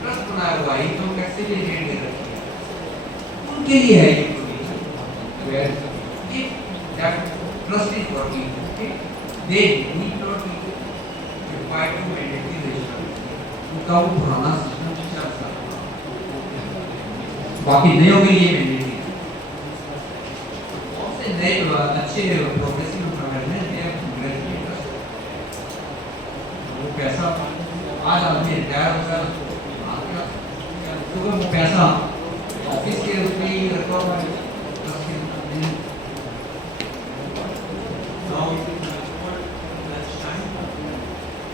trust बनाया हुआ है जो टैक्स से रिलेटेड है उनके लिए है ये where if that trust is working okay they need not be required to mandatory register उनका वो पुराना सिस्टम चल सकता है बाकी नए के लिए मैंडेटरी बहुत से नए अच्छे प्रोग्रेसिव एम्प्लॉयमेंट हैं दे ग्रेजुएट वो पैसा आज आदमी रिटायर होता है तो वो पैसा ऑफिस के उसमें ही रखा हुआ है now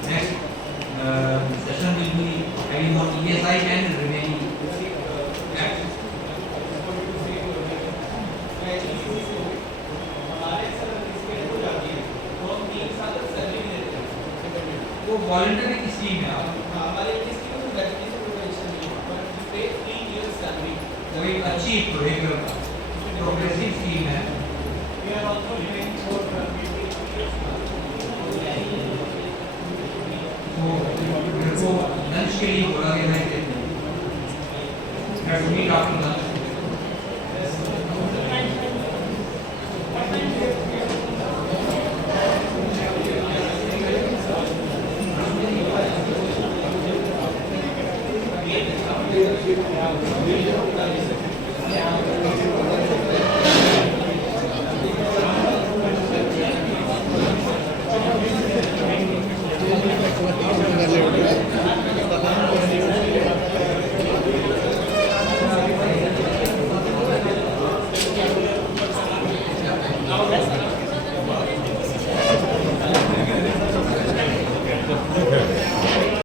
next session will be having on ESI and remaining acts. वो वॉलंटरी की स्कीम है हमारे किसी को बैठने से कोई टेंशन नहीं है पर पे 3 इयर्स सैलरी वो एक अच्छी प्रोग्रेसिव स्कीम है we are also living for तो मेरे को लंच के लिए बोला गया है कि let's meet after lunch Yeah.